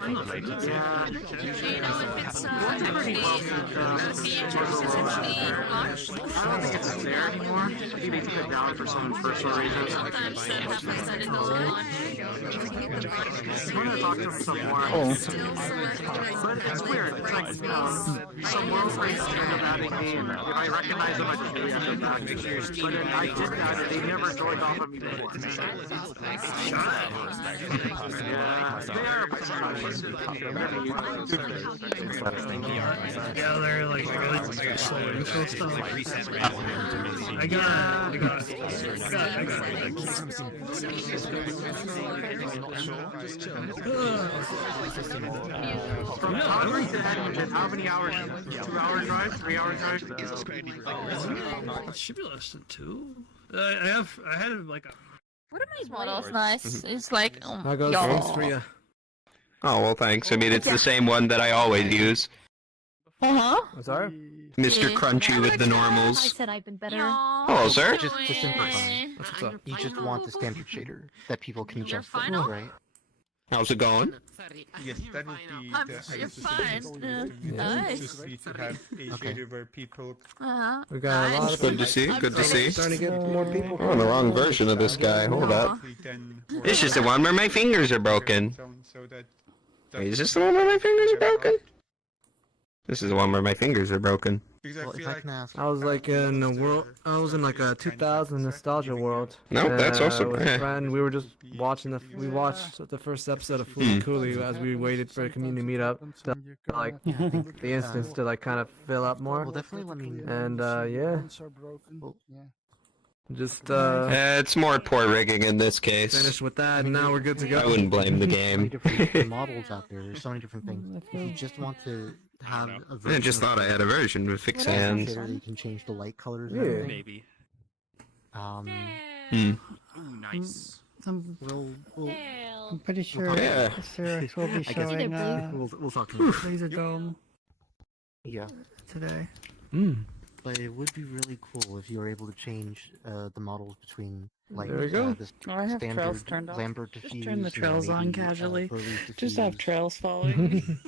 Yeah. Do you know if it's Pretty well I don't think it's there anymore. Maybe they took it down for some personal reasons. sometimes they send it over on? I'm gonna talk to him some more. But it's weird. It's like, some world friends kind of adding me, and if I recognize them, I just react to back. But then I did that, and they never joined off of me before. Yeah, they are. Yeah, they're like really slow info stuff. I got From Calgary to Edmonton, how many hours? 2 hour drive? 3 hour drive? it should be less than 2. I had like a. What am I model's nice? It's like, Thanks for you. Oh, well, thanks. I mean, it's the same one that I always use. Sorry? Mr. Crunchy with the I normals. said I've been better. Hello, sir. Just to simplify, What's up? you just want the standard shader that people can You're adjust things, final? right? How's it going? Yes, that would be You're fine. Nice. to have a Okay. shader where people We got a lot of Good to see. Good to see. starting to get more people. We're on the wrong version of this guy. Hold up. then This is the one where my fingers are broken. so that Wait, is this the one where my fingers are broken? This is the one where my fingers are broken. because Well, I if feel I like can ask, I was like in a world. I was in like a 2000 nostalgia world. Nope, that's also with a eh. friend. We were just watching we watched the first episode of Fooly Cooley as we waited for a community meetup to like the instance to like kind of fill up more. well, definitely let me. And yeah, just It's more poor rigging in this case. finished with that, and now we're good to I go. wouldn't blame the There's so many game. different models out there. There's so many different things. If you just want to have a version I just thought I had a version with fixed of hands. shader that you can change the light colors. Yeah. And everything. Maybe. Hmm. Ooh, nice. We'll I'm pretty sure Yeah. Sirix will be guess showing we'll talk about it. Laser Dome Yeah, today. but it would be really cool if you were able to change the models between like There we go. the Oh, I have standard trails turned off. Lambert Just diffuse. turn the and trails on maybe, casually. Burley's Just have diffuse, trails following.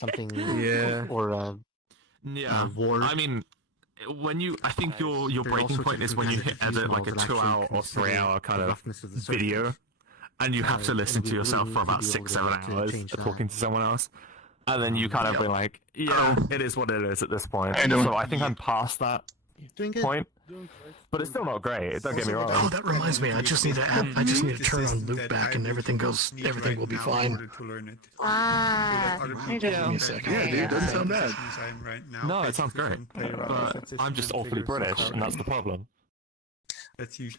something. Yeah. Or Yeah. war. I mean, when you, I think your There are all breaking sorts point of is when you different hit edit kinds like of a diffuse 2 hour models that or 3 actually hour kind the of roughness of the video, surface. and you have to and listen we to really yourself need for to about be 6, able 7 to hours change that. talking to someone else, and then you kind of be like, yeah, it is what it is at this point. I know. So I think I'm past that Doing good. point, but it's still not great. Don't get me wrong. Oh, that reminds me. I just need to turn on loopback, and everything will be fine. I do. Give me a second. Yeah, dude, doesn't sound bad. No, it sounds great, but I'm just awfully British, and that's the problem.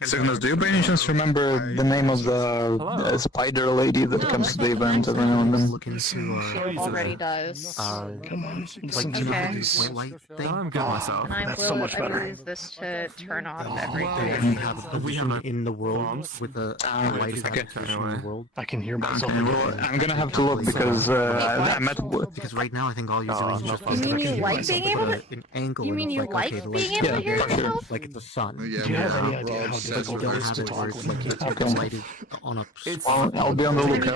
Signals, do you by any chance remember the name of the spider lady that comes to the event every now and then? Look into Already does. Come on, like listen to Okay. these. white light thing. I'm good myself. And I That's will, so much I will better. use this to turn off You everything. have a We have position no in the world bombs. with a wait light a is at a second. position in the world. I can hear myself. Well, I'm gonna have to look because I met. Because right now I think all you're doing is just You mean you like being able to- an angle. You and mean it's you like, like okay, the being light's able to hear different. yourself? Like it's a sun. Do you have any idea how But you difficult don't it is have to it where talk it's when like you it's talk? the light is on a. I'll be on the lookout.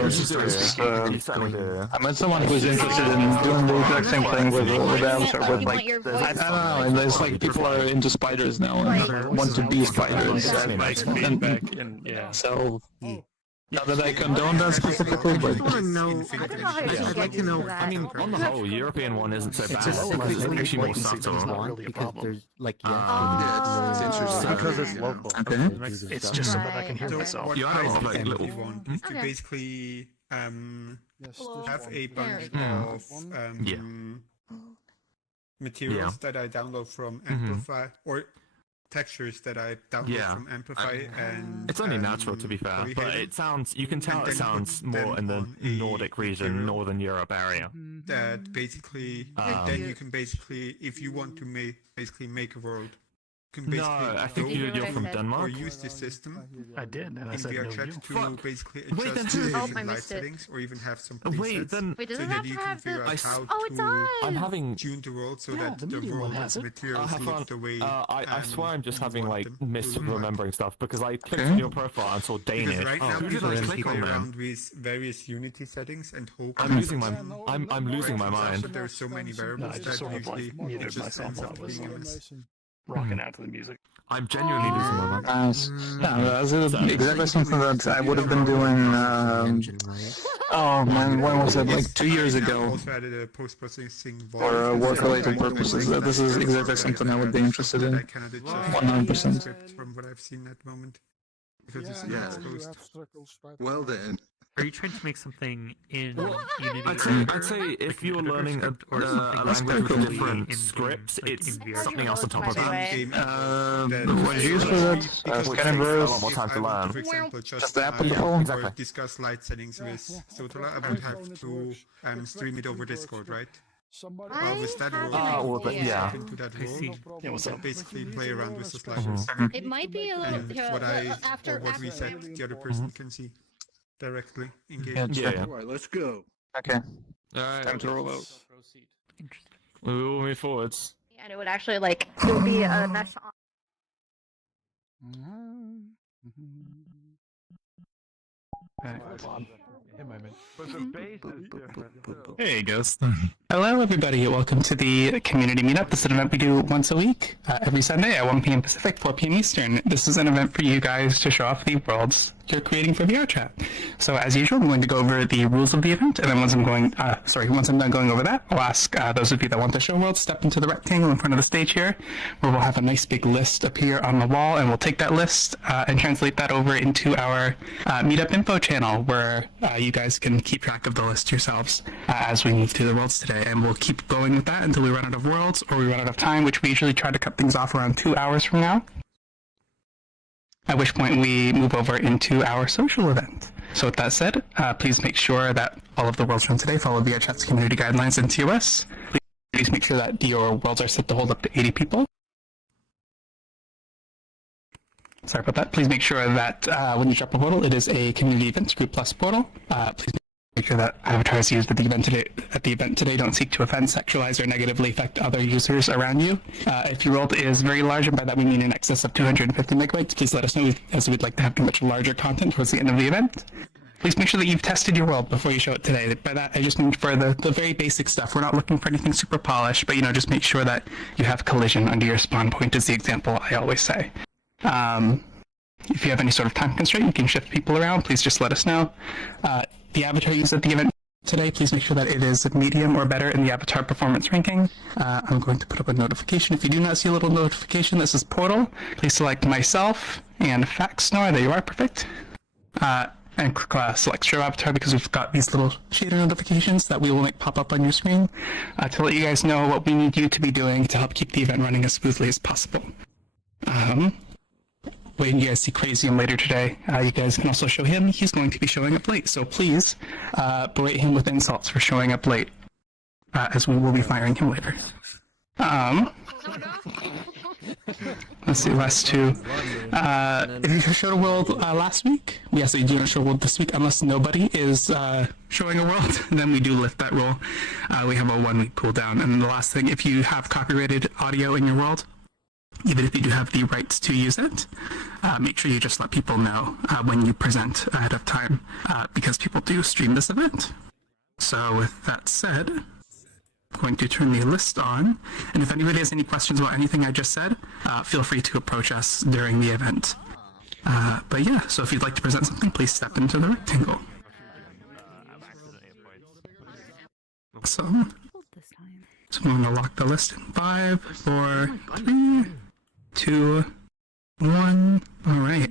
I met someone who's interested in doing the exact same thing with Avatar, but You like want your I voice? don't know, and there's like people are into spiders now and want to be spiders. And so not that I condone that specifically, I but just want to know. I don't know how to I'd like to know. I mean, on the whole, European one isn't so bad. It's just It's actually more what you subtle. want because there's like Yeah, it's interesting. because it's local. Okay. It's just so that I can hear So myself. what You I have a lot of, like, basically little- want is to Okay. basically have a bunch Mm. of Yeah. materials that I download from Amplify or textures that I download Yeah. from Amplify and It's only natural, to be fair, but Polyhaven it sounds, you can tell And it then sounds put more in the them on a Nordic region, material. Northern Europe area. that basically then you can basically if you want to make a world can basically I think go you're from said. or Denmark. use the system I did, and I in said no VRChat you. to Fuck. basically Wait, then adjust who- the Oh, I different light missed it. settings or even have some presets. Wait, then Wait, does so it that have you to can have figure the? out how Oh, it to I'm does. having. tune the world so Yeah, that the the medium one world and has the it. materials have look fun. the way I swear I'm just you having want like them to look like. misremembering stuff because I clicked Okay. on your profile and saw Danish. Because right now Who did people I just click play on then? around with various Unity settings and hope. I'm losing my I'm losing my Right, mind. but there's so many variables I that just sort of usually muted it just myself ends while up I was being a mess. rocking out to the music. I'm genuinely losing my mind. Nice. Yeah, that's exactly something that I would have been doing. Oh man, when was it? Like 2 years Right now, ago. also added a post-processing For work-related purposes. This is exactly something I would be interested in. I cannot adjust 100%. script from what I've seen at the moment because it's Yeah. exposed. Well then. Are you trying to make something in Unity? I'd say if you're learning a language with different scripts, it's something else on top of that. What did you use for that? Which takes a lot more time to learn. For example, Just the app or exactly. discuss light settings with Sotola, I would have to stream it over Discord, right? Well, with that role, well, but yeah. into that I see. role, Yeah, what's up? basically play around with the sliders. It might be a And little. what I After or what we said, the other person can see directly in game. Yeah. Alright, let's go. Okay. Alright. Time to roll out. We will move forwards. And it would actually like it would be a mesh on. Hey, Ghost. Hello, everybody. Welcome to the community meetup. This is an event we do once a week, every Sunday at 1 p.m. Pacific, 4 p.m. Eastern. This is an event for you guys to show off the worlds you're creating for VRChat. So, as usual, I'm going to go over the rules of the event, and then once I'm done going over that, I'll ask those of you that want to show worlds step into the rectangle in front of the stage here, where we'll have a nice big list appear on the wall, and we'll take that list and translate that over into our meetup info channel, where you guys can keep track of the list yourselves as we move through the worlds today. And we'll keep going with that until we run out of worlds or we run out of time, which we usually try to cut things off around 2 hours from now. At which point we move over into our social event. So with that said, please make sure that all of the worlds from today follow VRChat's community guidelines and TOS. Please make sure that your worlds are set to hold up to 80 people. Sorry about that. Please make sure that when you drop a portal, it is a community events group plus portal. Please make sure that avatars used at the event today don't seek to offend, sexualize, or negatively affect other users around you. If your world is very large, and by that we mean in excess of 250 megabytes, please let us know, as we'd like to have much larger content towards the end of the event. Please make sure that you've tested your world before you show it today. By that, I just mean for the very basic stuff. We're not looking for anything super polished, but just make sure that you have collision under your spawn point is the example I always say. If you have any sort of time constraint, you can shift people around. Please just let us know. The avatar used at the event today, please make sure that it is medium or better in the avatar performance ranking. I'm going to put up a notification. If you do not see a little notification that says portal, please select myself and Faxnor. There you are, perfect. And click select show avatar because we've got these little shader notifications that we will make pop up on your screen to let you guys know what we need you to be doing to help keep the event running as smoothly as possible. When you guys see Crazium later today, you guys can also show him. He's going to be showing up late, so please berate him with insults for showing up late, as we will be firing him later. Let's see, last two. If you showed a world last week, yes, you do not show a world this week unless nobody is showing a world, then we do lift that rule. We have a 1 week cooldown. And the last thing, if you have copyrighted audio in your world, even if you do have the rights to use it, make sure you just let people know when you present ahead of time, because people do stream this event. So with that said, I'm going to turn the list on, and if anybody has any questions about anything I just said, feel free to approach us during the event. But yeah, so if you'd like to present something, please step into the rectangle. So I'm going to lock the list in 5, 4, 3, 2, 1. All right.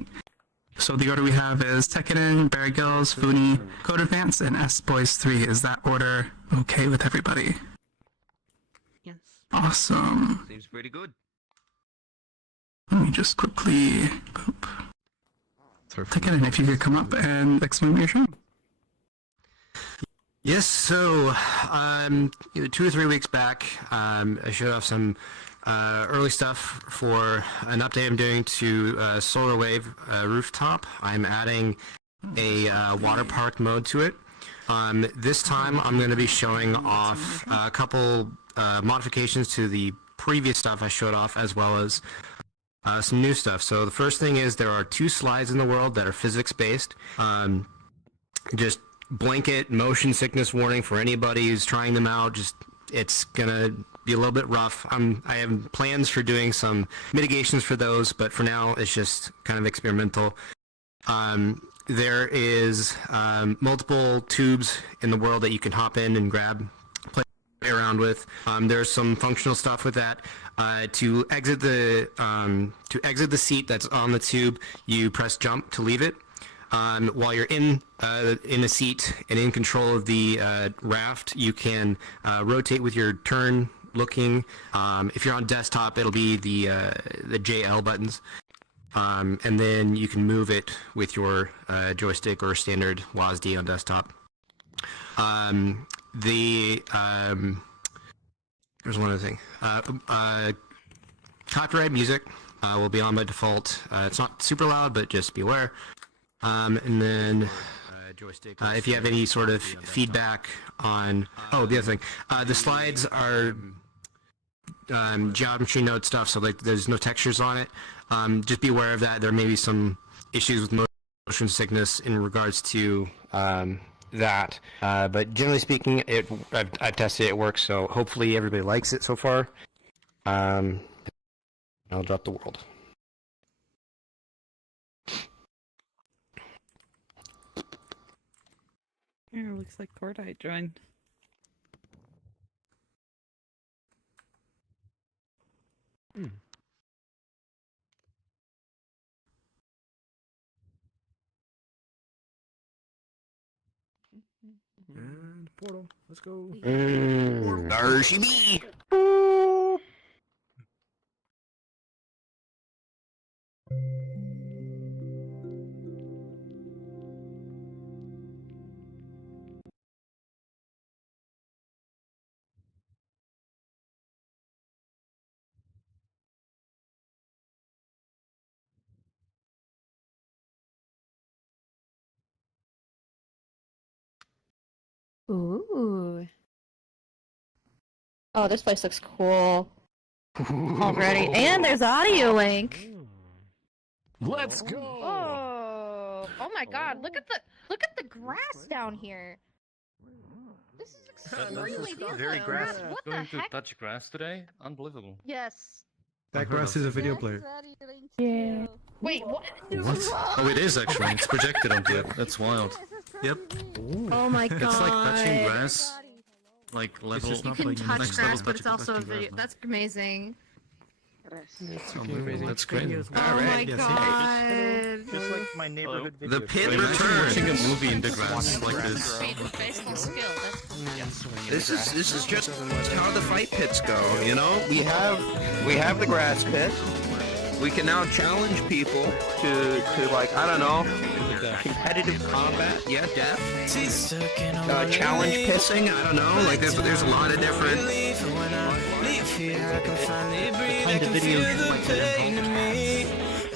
So the order we have is Tekkanen, Barry Gills, Funi, Code Advance, and S-Boys 3. Is that order okay with everybody? Yes. Awesome. Seems pretty good. Let me just quickly... Boop. Tekkanen, if you could come up and explain your show. Yes, so 2 or 3 weeks back, I showed off some early stuff for an update I'm doing to Solar Wave Rooftop. I'm adding a water park mode to it. This time I'm going to be showing off a couple modifications to the previous stuff I showed off, as well as some new stuff. So the first thing is there are 2 slides in the world that are physics-based. Just blanket motion sickness warning for anybody who's trying them out. Just it's gonna be a little bit rough. I have plans for doing some mitigations for those, but for now it's just kind of experimental. There is multiple tubes in the world that you can hop in and grab, play around with. There's some functional stuff with that. To exit the seat that's on the tube, you press jump to leave it. While you're in a seat and in control of the raft, you can rotate with your turn looking. If you're on desktop, it'll be the JL buttons. And then you can move it with your joystick or standard WASD on desktop. There's one other thing. Copyright music will be on by default. It's not super loud, but just be aware. And then if you have any sort of feedback on... Oh, the other thing. The slides are geometry node stuff, so like there's no textures on it. Just be aware of that. There may be some issues with motion sickness in regards to that. But generally speaking, I've tested it, it works, so hopefully everybody likes it so far. I'll drop the world. Yeah, looks like Cordite joined. And portal. Let's go. RCB! Ooh. Oh, this place looks cool already. And there's audio link. Let's go. Oh, oh my God! Look at the grass down here. This is extremely beautiful. Very grass. What the Going to heck? touch grass today? Unbelievable. Yes. That grass is a video player. Yeah. Wait, what? Oh, it is actually. It's projected onto it. That's wild. Yep. Oh my God. It's like touching grass. Like level. You can touch grass, but it's also a video. That's amazing. That's great. Oh my God. Just like my neighborhood video. The pit Imagine returns. watching a movie in the grass like this. This is just how the fight pits go, you know? We have the grass pit. We can now challenge people to like, I don't know, competitive combat, yeah, death. Challenge pissing, I don't know, like there's a lot of different kind of videos like that.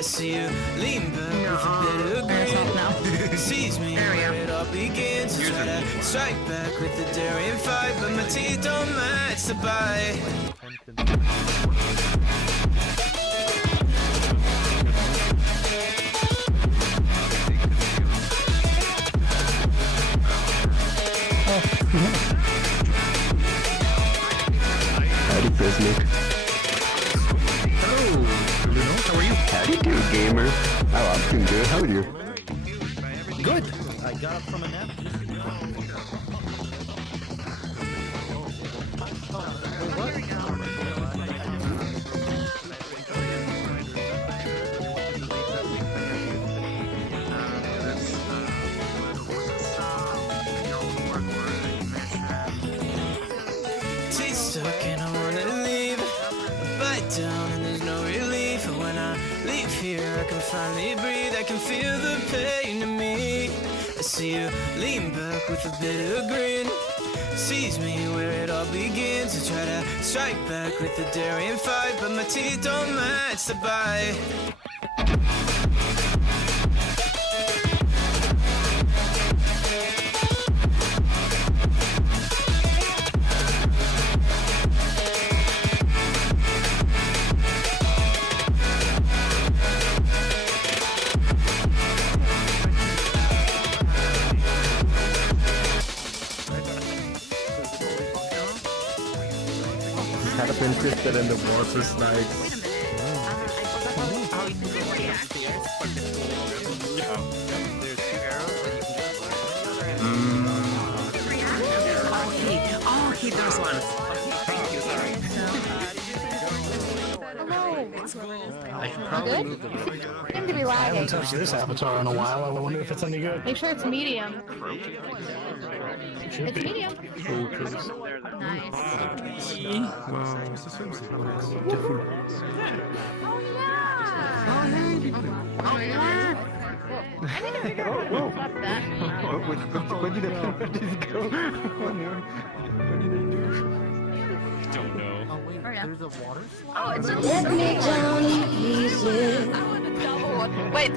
See you lean back with a bit of green. Sees me where it all begins. Try to strike back with the daring fight, but my teeth don't match the bite. Howdy, prisoner. Hello, how are you? How do you do, gamer? Oh, I'm doing good. How are you? Good. I got up from a nap. Teeth stuck and I wanna leave. I bite down and there's no relief. And when I leave here, I can finally breathe. I can feel the pain in me. I see you lean back with a bit of grin. Sees me where it all I'll begin to try to strike back with a daring fight, but my teeth don't match the bite. Kind of interested in the water slides. Oh, okay, those ones. Thank you, sorry. I should probably move the seem to be I lagging. haven't touched this avatar in a while. I wonder if it's any good. Make sure it's medium. It's medium. Oh yeah! I need to figure out how to stop that. When did it go? Don't know. Oh wait, there's a water slide? Oh, it's a Let me down easy. I want a double one. Wait.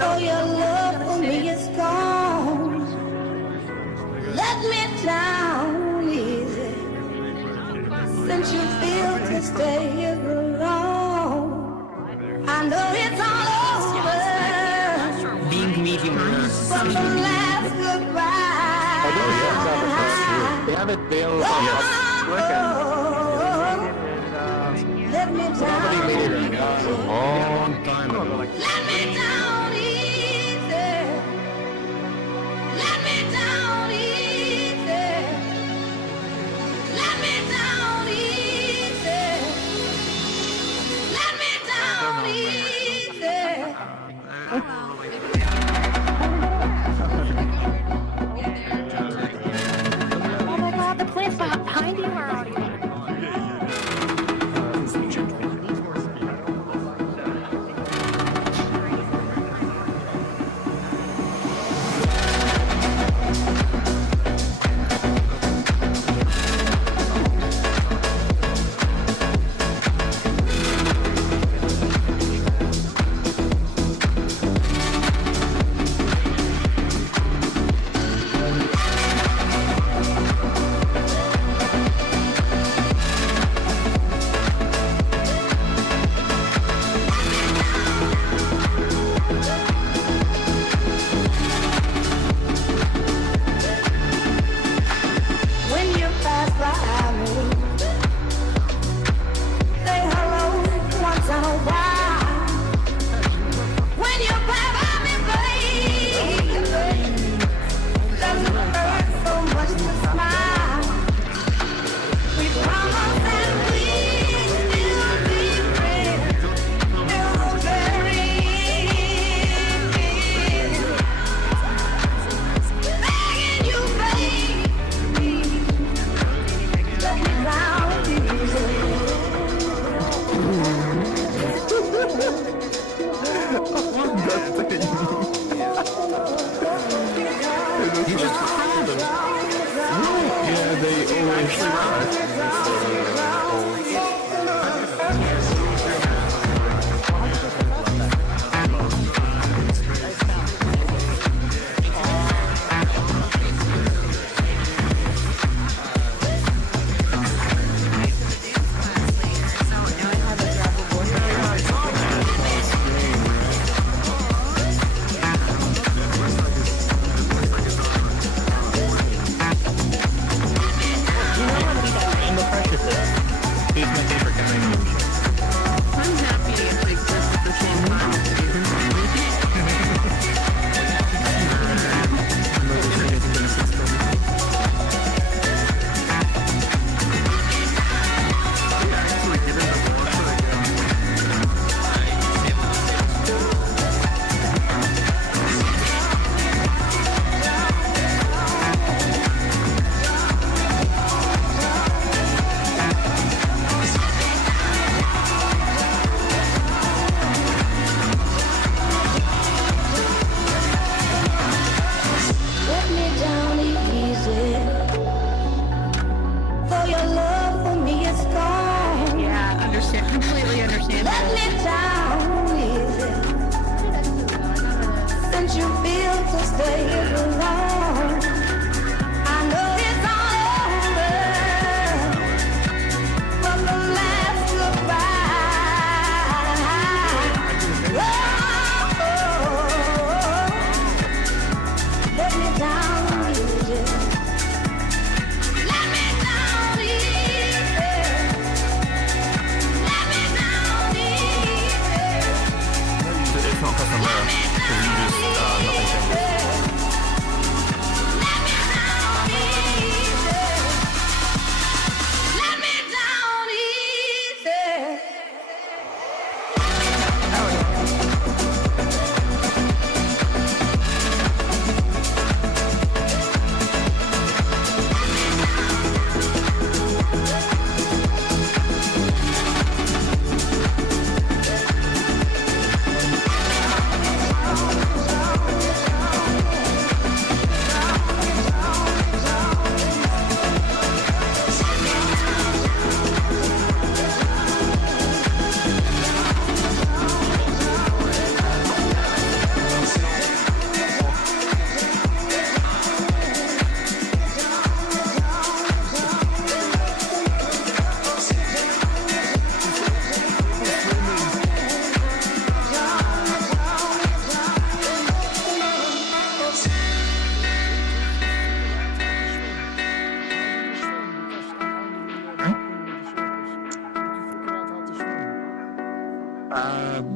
Oh, your love for me is gone. Let me down easy. Since you feel to stay here alone, I know it's all over. Being medium. From the last goodbye. They have it built on Let me Nobody made it down a long time ago. Let me down easy. Let me down easy. Let me down easy. Let me down easy. Oh my god, the plants behind you are already.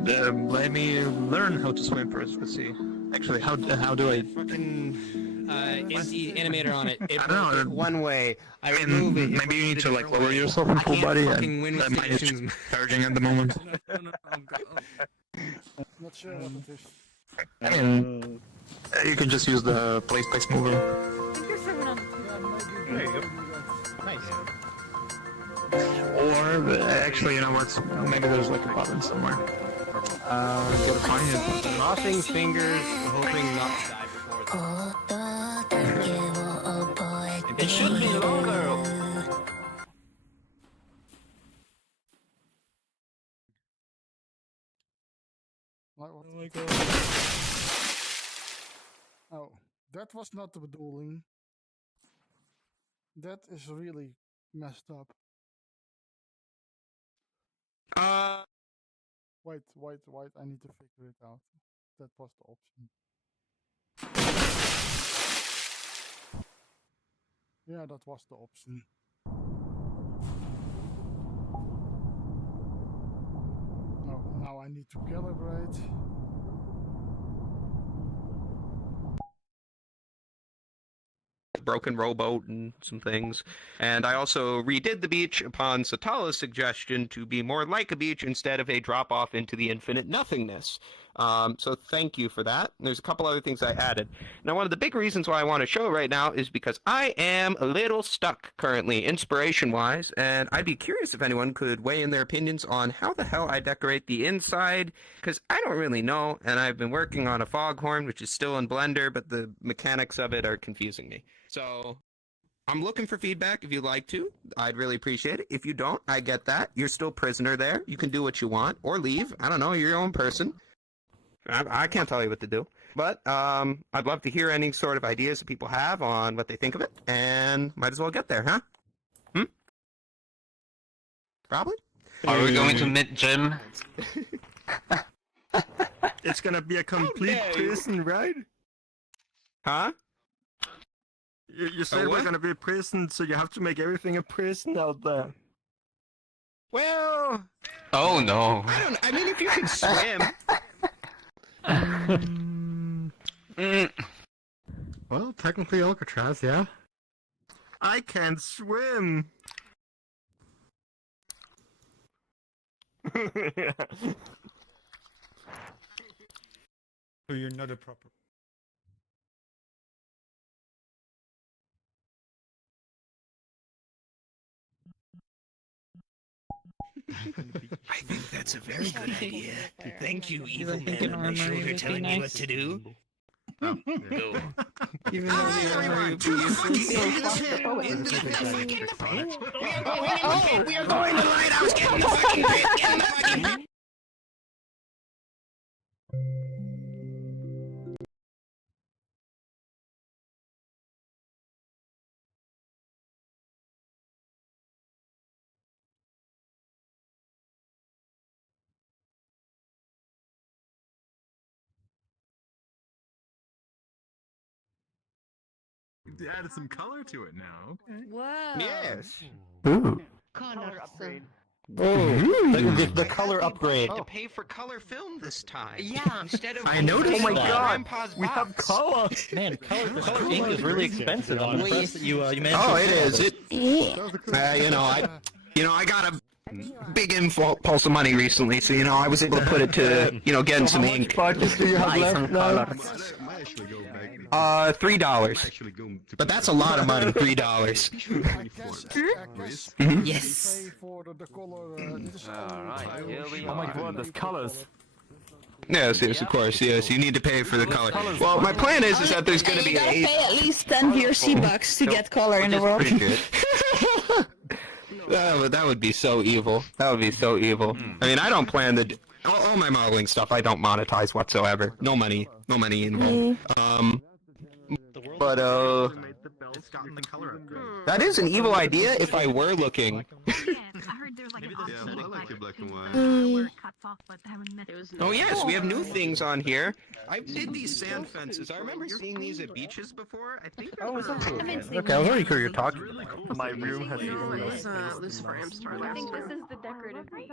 let me learn how to swim first. Let's see. Actually, how do I? Fucking empty animator on it. It I don't know. one way. I mean, remove it. maybe you need to like lower yourself in full body. And that might be charging at the moment. Not sure what it is. And you can just use the place mover. There you go. Nice. Or actually, you know what? Maybe there's like a button somewhere. Gotta find it. Crossing fingers, hoping not to die before. It should be longer. Oh my god. Oh, that was not the dueling. That is really messed up. Wait, I need to figure it out. That was the option. Yeah, that was the option. Oh, now I need to calibrate. Broken rowboat and some things. And I also redid the beach upon Satala's suggestion to be more like a beach instead of a drop-off into the infinite nothingness. So thank you for that. There's a couple other things I added. Now, one of the big reasons why I want to show right now is because I am a little stuck currently, inspiration-wise, and I'd be curious if anyone could weigh in their opinions on how the hell I decorate the inside, because I don't really know, and I've been working on a foghorn, which is still in Blender, but the mechanics of it are confusing me. So I'm looking for feedback if you'd like to. I'd really appreciate it. If you don't, I get that. You're still prisoner there. You can do what you want or leave. I don't know. You're your own person. I can't tell you what to do. But I'd love to hear any sort of ideas that people have on what they think of it. And might as well get there, huh? Probably. Are we going to mid-gym? It's gonna be a complete prison, right? Huh? You said we're gonna be a prison, so you have to make everything a prison out there. Well... Oh no. I mean, if you can swim... Well, technically Alcatraz, yeah. I can't swim. So you're not a proper. I think that's a very good idea. Thank you, evil think man an on my armory shoulder would be telling me what nice. to do. Oh, Go. Even though the armory would be useful. We are going to lighthouse. Get in the fucking pit. Get in the fucking pit. You added some color to it now. Okay. Whoa. Yes. Ooh. Color upgrade. The color upgrade. To pay for color film this time. Yeah, instead of... I noticed Oh my that. god! We have color. Man, color ink is really expensive. I'm impressed that you managed Oh, to it is. I got a big impulse of money recently, so I was able to put it to get in some ink. Budget do you have left now? $3. But that's a lot of money. $3. Yes. Oh my god, there's colors. Yes, of course. Yes, you need to pay for the color. Well, my plan is that there's going to be You gotta a... pay at least 10 VRC bucks to get color in the world. That would be so evil. That would be so evil. I mean, I don't plan to... All my modeling stuff, I don't monetize whatsoever. No money involved. But, that is an evil idea if I were looking. Oh yes, we have new things on here. I did these sand fences. I remember seeing these at beaches before. I think Okay, I was already sure you're talking. My room has Lucifer Amstar. I think this is the decorative beach.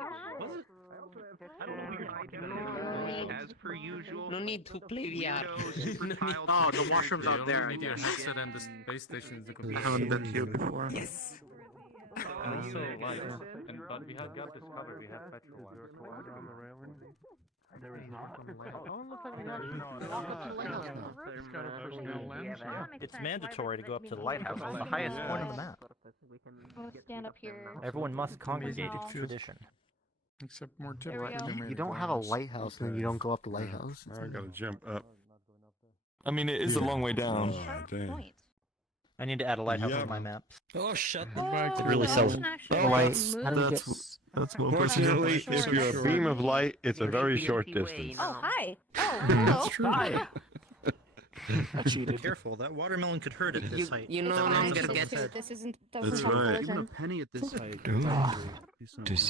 As per usual. No need to play VR. Oh, the washroom's out there. I Need your guess. headset and the space station is the computer. I haven't been here before. Yes. But we have got this covered. We have petrol ones. There is not. It's mandatory to go up to the lighthouse. It's the highest point on the map. I'm gonna stand up here. Everyone must congregate. It's tradition. Except more There we typical. go. You don't have a lighthouse, and then you don't go up the lighthouse. I gotta jump up. I mean, it is a long way down. Point. I need to add a lighthouse on my maps. Oh, shut Oh, It really sells it. That's more. Fortunately, if you're a beam of light, it's a very short distance. Oh, hi. Oh, hello. Hi. I cheated. Careful, that watermelon could hurt at this height. You know, I I'm gonna get that. This isn't. That's Doesn't have right. collision. penny at this height.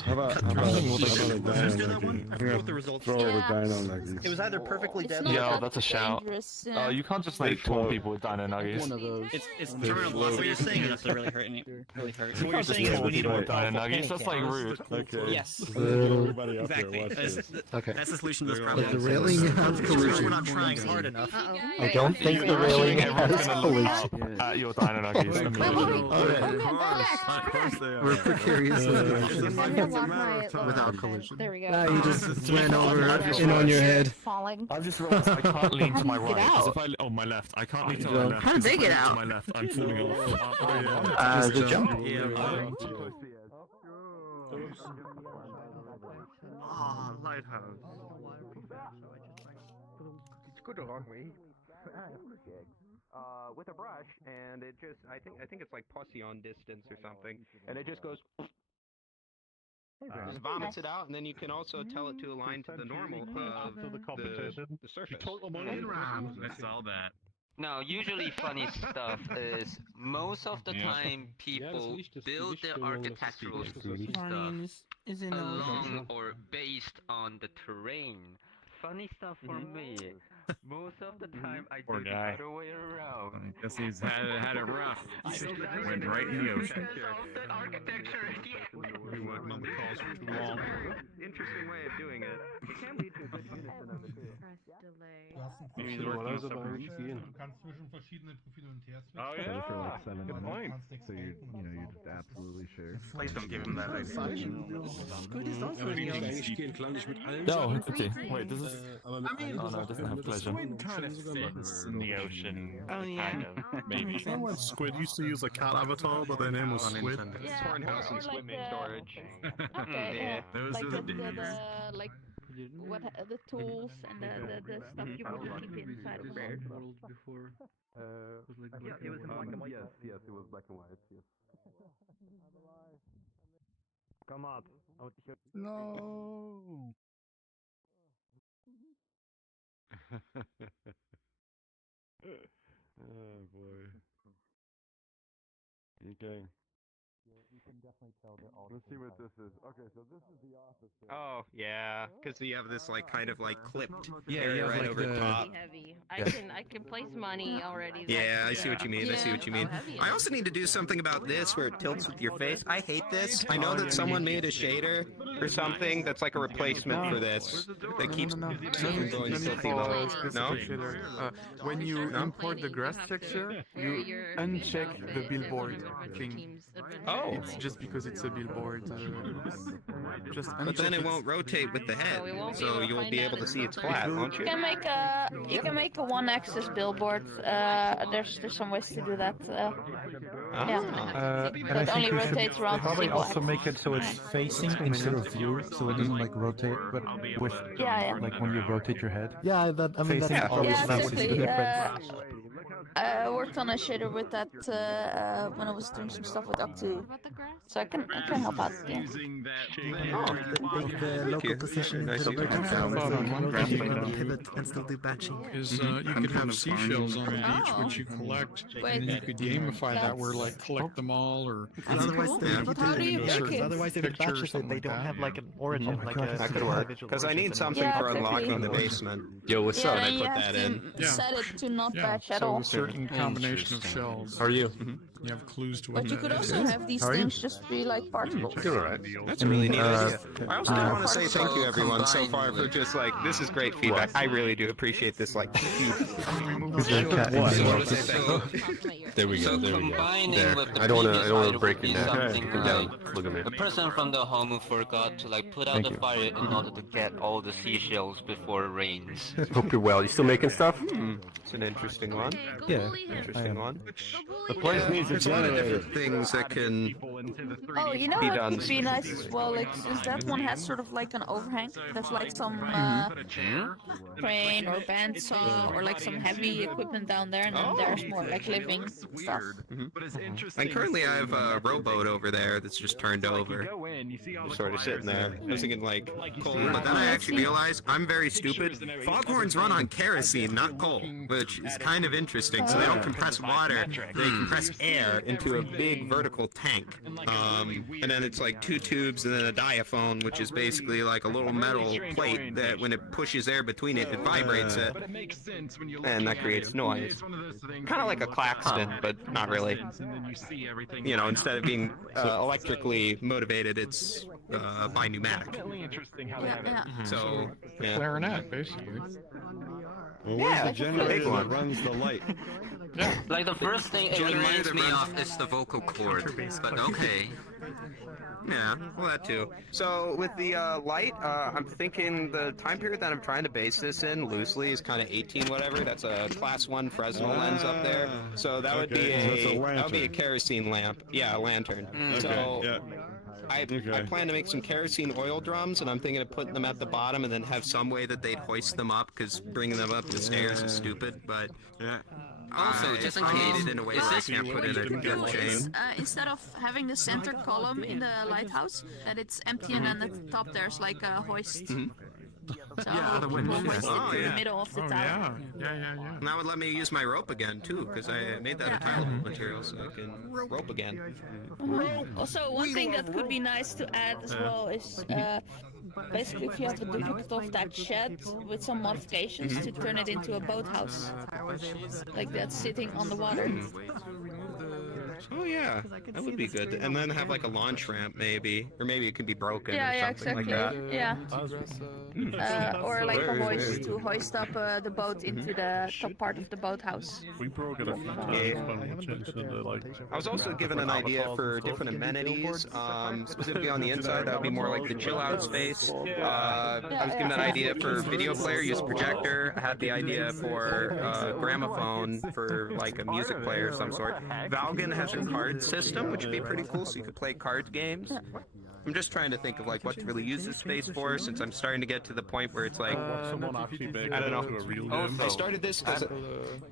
How about a dino I forgot what the results Throw over Yeah. dino nuggies. It was either perfectly It's deadly. not Yo, that's a shout. dangerous, You can't just like float. taunt people with dino nuggies. One of those. It's They terminal. float. What you're saying is really hurting. Really hurt. So what you're saying is Taunt we need people to with dino nuggies. That's like rude. Okay. Yes. Everybody up there, Exactly. watch That's, this. Okay. that's the solution to this But problem. the railing has We're collision. not trying hard enough. Uh-oh. I don't think the railing has collision. At your dino nuggies. Wait, We're precarious without collision. There we go. Nah, you just went over in on your head. Falling. I've just realized I can't lean to my How do you right. get 'cause out? if I my left, I can't lean to you my go. left. How did they If I get lean to out? my left, I'm falling off. The jump. Oh, lighthouse. Go the wrong way. With a brush, and it just I think it's like pussy on distance or something, and it just goes. Just vomits it out, and then you can also tell it to align to the normal of the surface. I saw that. No, usually funny stuff is most of the time people build their architectural stuff along or based on the terrain. Funny stuff for me. Most of the time I do the other way around. I guess he's had it rough. Went right in the ocean. That architecture, What Mama calls for too long. interesting way of doing it. It can lead to a good unison of the two. Oh yeah. Good point. So you just absolutely share. Please don't give him that idea. No, okay. Wait, this is. Oh no, it doesn't have collision. Kind of fits in the ocean. Oh yeah. Kind of, maybe. Squid used to use a cat avatar, but their name was Squid. Yeah, Hornhouse and or squid like storage. Okay. Yeah. Those Like are the days. like what the tools and the stuff you would keep inside of there. Yeah, it was in black and white. Yes, it was black and white. Yes. Come on. No. Oh boy. Okay. Let's see what this is. Okay, so this is the office. Oh yeah, because you have this like kind of like clipped Yeah, area you have, right like, over the- top. Heavy. Yeah. I can place money already. Yeah, I see what you mean. I see what you mean. I also need to do something about this where it tilts with your face. I hate this. I know that someone made a shader or something that's like a replacement for this that keeps from going tilty low. No? When you import the grass texture, you uncheck the billboard thing. Oh. It's just because it's a billboard. Just But then uncheck it won't rotate with the head, so you'll be able to see it's flat, won't you? You can make a one-axis billboard. There's some ways to do that. Yeah. And I That think only we should rotates around probably single also make it so it's facing instead of view, so it doesn't like rotate, but with like when you rotate your head. Yeah, that I mean Facing that's always Yeah, makes a exactly. difference. I worked on a shader with that when I was doing some stuff with Octu, so I can help out. Yeah. take the local position Nice into the of you. vertex cell, so Graph you like can that. pivot and still do batching. Is you could have seashells on the beach which you collect, and then you could gamify that where like collect them all or. Because otherwise, Otherwise, if it batches it, they don't have like an origin, like a That could work. Because I need something Yeah, for exactly. unlocking the basement. Yeah, I and you put have that in. to set it to not batch at So all. certain certain combination of shells. How are you? You have clues to what But you that could is. also have these How are you? things just be like particles. Doing alright. That's a really neat idea. I also did uh, want to say thank you everyone so combined far for with- just like this is great feedback. I really do appreciate this like huge. There we go. So There we go. combining There. with the I don't previous want fire to break would your be neck. something Get down. like Look at me. a person from the home who forgot to like put out the fire in order to get all the seashells before it rains. Hope you're well. You still making stuff? It's an interesting one. Yeah. Interesting one. The place needs a There's a lot of generator. different things that can Oh, you know be what done. would be nice as well? Like, since that one has sort of like an overhang, there's like some Crane or bandsaw or like some heavy equipment down there, and then there's more like living stuff. And currently I have a rowboat over there that's just turned over. Just sort of sitting there. I was thinking like coal, but then I actually realized I'm very stupid. Foghorns run on kerosene, not coal, which is kind of interesting. So they don't compress water, they compress air into a big vertical tank. And then it's like 2 tubes and then a diaphone, which is basically like a little metal plate that when it pushes air between it, it vibrates it. And that creates noise. Kind of like a claxton, but not really. You know, instead of being electrically motivated, it's by pneumatic. So, yeah. Clarinet, basically. Well, where's the generator that runs the light? Like the first thing it reminds me of is the vocal cord, but okay. Yeah, well that too. So with the light, I'm thinking the time period that I'm trying to base this in loosely is kind of 18 whatever. That's a class 1 Fresnel lens up there. So that would be a kerosene lamp. Yeah, a lantern. So I plan to make some kerosene oil drums, and I'm thinking of putting them at the bottom and then have some way that they'd hoist them up, because bringing them up the stairs is stupid, but Also, just in case, in a way is that I this can't put it in a good chain. Instead of having the center column in the lighthouse, that it's empty and then at the top there's like a hoist. So Yeah, the window. we'll hoist it to the middle of the tower. And that would let me use my rope again too, because I made that a tile material, so I can rope again. Also, one thing that could be nice to add as well is basically if you have a duplicate of that shed with some modifications to turn it into a boathouse, like that's sitting on the water. Oh yeah, that would be good. And then have like a launch ramp maybe, or maybe it could be broken or Yeah, something exactly. like that. Yeah. Or like a hoist to hoist up the boat into the top part of the boathouse. We broke it I was also given an idea for different amenities, specifically on the inside. That would be more like the chill out space. I was given an idea for video player, use projector. I had the idea for gramophone for like a music player of some sort. Valgan has a card system, which would be pretty cool, so you could play card games. I'm just trying to think of like what to really use this space for, since I'm starting to get to the point where it's like, I don't know. I started this because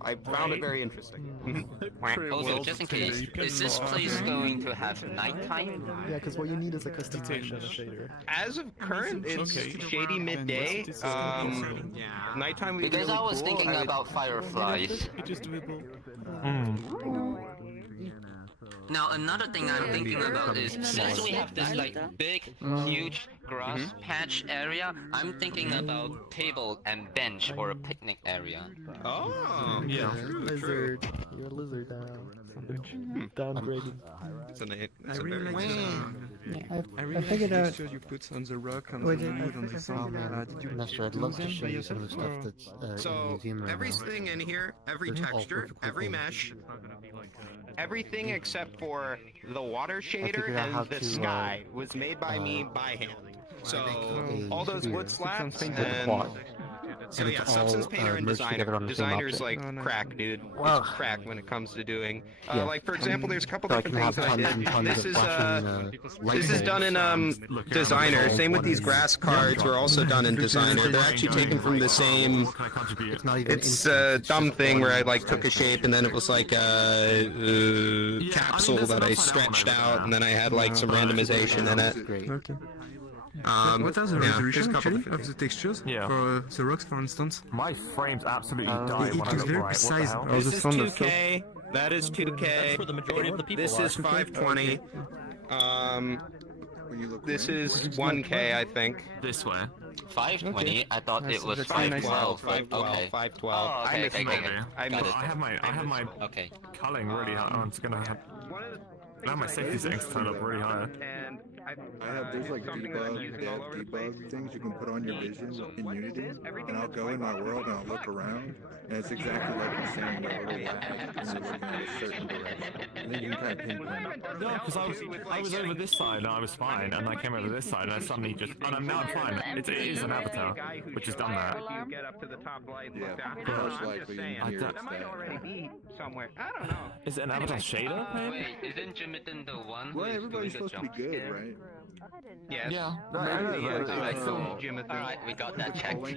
I found it very interesting. Also, just in case, is this place going to have nighttime? Yeah, because what you need is a customization shader. As of current, it's shady midday. Nighttime would be Because really I was cool. thinking about fireflies. Now another thing I'm thinking about is since we have this like big, huge grass patch area, I'm thinking about table and bench or a picnic area. Oh, Yeah, lizard. You're a lizard now. Downgraded. That's a very I figured out. Pictures you put on the rock and Wait, the I wood on the sand. Did you Nestor, I'd love to show you some of the stuff that's in the So museum right now. everything in here, every texture, every mesh, everything except for the water shader figured out how and the to, sky was made by me by hand. So all those wood slats and so And yeah, it's substance all, painter and merged designer. together on the same Designer's object. like crack, dude. Wow. It's crack when it comes to doing. Yeah. Like for example, there's a couple So I different can things have that I tons and did. tons This of is flashing, this is done in Designer. Same with these grass cards were also done in Designer. They're actually taken from the same. It's not even It's a dumb thing where I like took a shape and then it was like a capsule that I stretched out and then I had like some randomization in it. Okay. What are the yeah, resolution there's a couple actually of the textures Yeah. for the rocks, for instance? My frame's absolutely dying it when I was look very right. What the precise. hell? This is 2K. That is 2K. That's where the majority of the people This are. is 520. This is 1K, I think. This way. 520? I thought it was 512. 512. Okay. 512. Oh, okay, okay, okay. I Got missed it. I have my Okay. culling really high. I'm just gonna have. I have my safety settings turned up really high. And there's like debug things you can put on your vision in Unity, and I'll go in my world and I'll look around, and it's exactly like you're saying, that little lag when you're looking at a certain direction, and then you can kind of pinpoint it. No, because I was over this side and I was fine, and I came over this side and I suddenly just, and now I'm fine. It is an avatar, which has done that. You get up to the top light and look down. Most I'm likely just in saying, here that it's might that. already be somewhere. I don't know. Is it an avatar shader? Maybe? Wait, isn't Jimitten the one who Well, is everybody's doing the supposed to jump be good, scare? right? Yes. Yeah. Alright, we got that checked.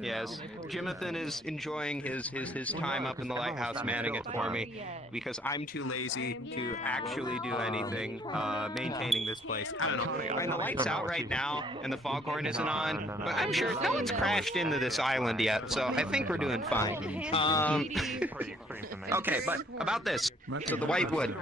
Yes. Jimathan is enjoying his time up in the lighthouse manning it for me because I'm too lazy to actually do anything maintaining this place. I don't know. I mean, the light's out right now and the foghorn isn't on, but I'm sure no one's crashed into this island yet, so I think we're doing fine. Okay, but about this. So the white wood.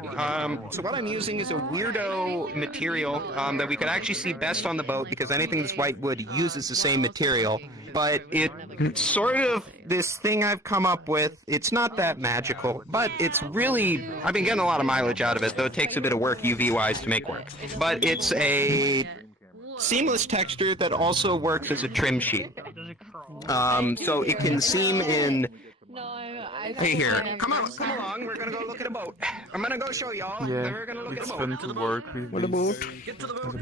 So what I'm using is a weirdo material that we could actually see best on the boat because anything that's white wood uses the same material. But it's sort of this thing I've come up with. It's not that magical, but it's really, I've been getting a lot of mileage out of it, though it takes a bit of work UV-wise to make work. But it's a seamless texture that also works as a trim sheet. So it can seam in. Hey here, come along, we're gonna go look at a boat. I'm gonna go show y'all, then we're gonna look at a boat. It's fun to work with. What a boat. Get to the boat.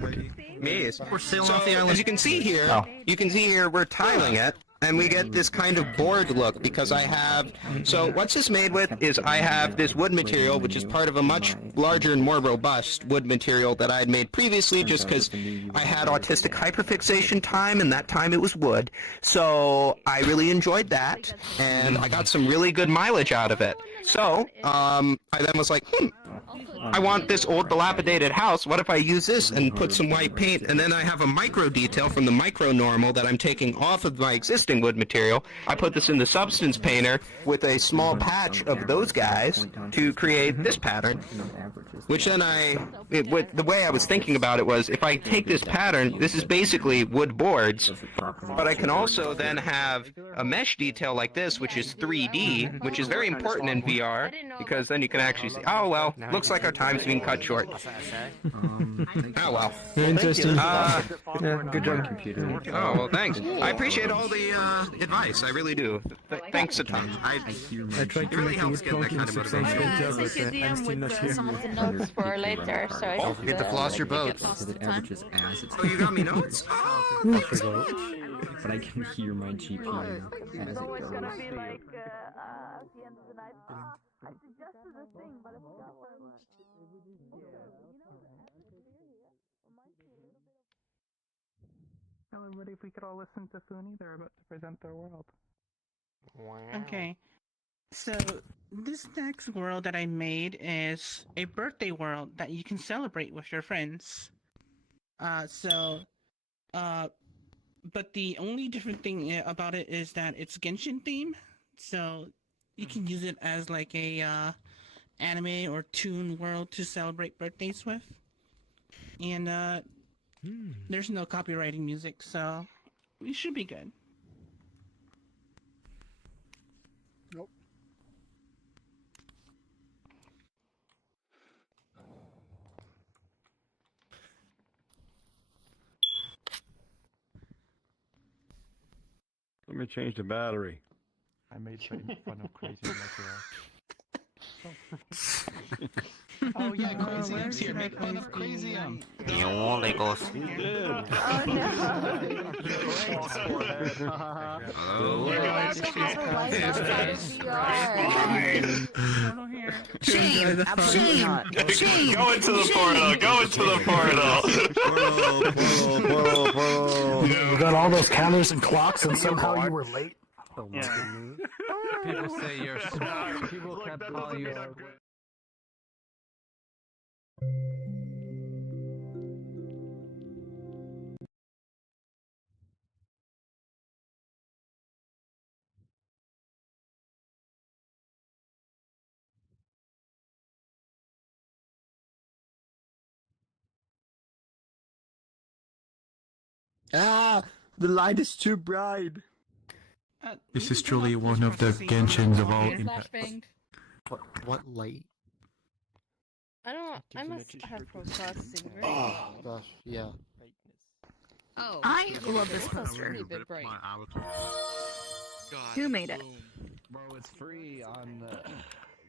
Yes. We're sailing off the island. As you can see here, we're tiling it, and we get this kind of board look because I have, so what's this made with is I have this wood material, which is part of a much larger and more robust wood material that I had made previously just because I had autistic hyperfixation time, and that time it was wood. So I really enjoyed that, and I got some really good mileage out of it. So I then was like, I want this old dilapidated house. What if I use this and put some white paint, and then I have a micro detail from the micro normal that I'm taking off of my existing wood material. I put this in the substance painter with a small patch of those guys to create this pattern, which then with the way I was thinking about it was, if I take this pattern, this is basically wood boards, but I can also then have a mesh detail like this, which is 3D, which is very important in VR, because then you can actually see, oh well, looks like our time's being cut short. Oh well. Interesting. Yeah, good job. Oh, well, thanks. I appreciate all the advice. I really do. Thanks a ton. I tried it really helps get that kind of motivation. I sent you a DM with some of the notes for later, so I Oh, just, get to floss your boat. Oh, you got me notes? Oh, thanks so much. But I can hear my GPU as it goes. it's gonna be like at the end of the night. I suggested a thing, but I forgot what it was. Tell everybody if we could all listen to Funi, they're about to present their world. Wow. Okay. So, this next world that I made is a birthday world that you can celebrate with your friends. But the only different thing about it is that it's Genshin theme. So, you can use it as like a anime or toon world to celebrate birthdays with. And there's no copywriting music, so we should be good. Nope. Let me change the battery. I made fun of Crazy Electra. Oh yeah, Crazy M's here. Make fun of Crazy M. You Legos. Shame! Shame! Go into the portal! Go into the portal! You got all those counters and clocks, and somehow you were late. People say you're smart. People kept calling you. Ah, the light is too bright. This is truly one of the Genshins of all impacts. What light? I must have processing. Oh gosh, yeah. Oh, I love this poster. Who made it? Bro, it's free on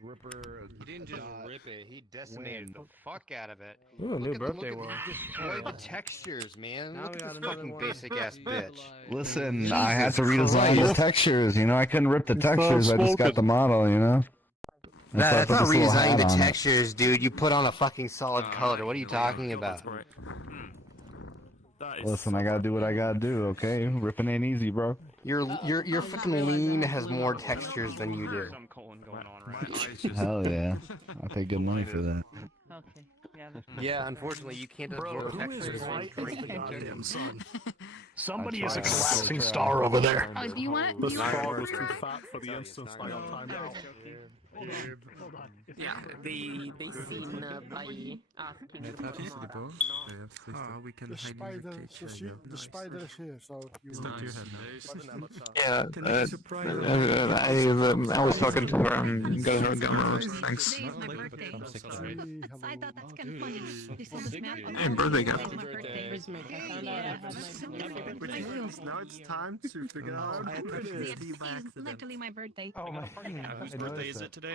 Ripper. He didn't just rip it, he decimated the fuck out of it. Ooh, new birthday one. Destroy the textures, man. Look at this fucking basic ass bitch. Listen, I had to redesign the textures. You know, I couldn't rip the textures. I just got the model. You know. That's not redesigning redesigning the textures, dude. You put on a fucking solid color. What are you talking about? Listen, I gotta do what I gotta do. Okay, ripping ain't easy, bro. Your fucking lean has more textures than you do. Hell yeah, I pay good money for that. Okay. Yeah, unfortunately, you can't absorb textures. Somebody is a collapsing star over there. Oh, do you want? The frog was too fat for the instance. I got timed out. Hold on. Yeah, they seen by asking. We can The spider is here, so you. Yeah, I was talking to her and got her camera. Thanks. Today is my birthday. I thought that's kind of funny. You saw this map? Hey, birthday guy. Today's my birthday. Which means now it's time to figure out who it is. It's literally my birthday. Oh my god. Whose birthday is it today?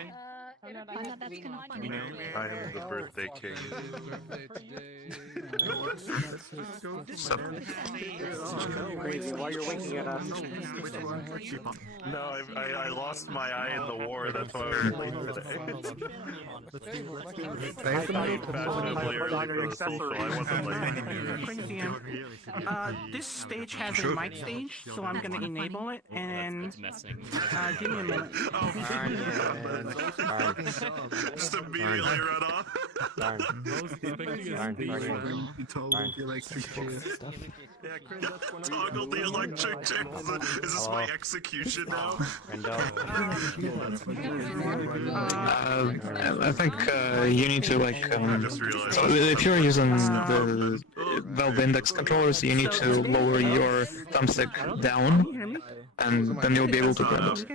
I thought that's kind of funny. I am the birthday king. Crazy, while you're winking at us. No, I lost my eye in the war. That's why we're late today. I thought you Fashionably early for the school, so I wasn't late. This stage has a mic stage, so I'm gonna enable it, and give me a minute. Just immediately run off. Toggle the electric chair. Is this my execution now? I think you need to like. So if you're using the Valve Index controllers, you need to lower your thumbstick down, and then you'll be able to grab it.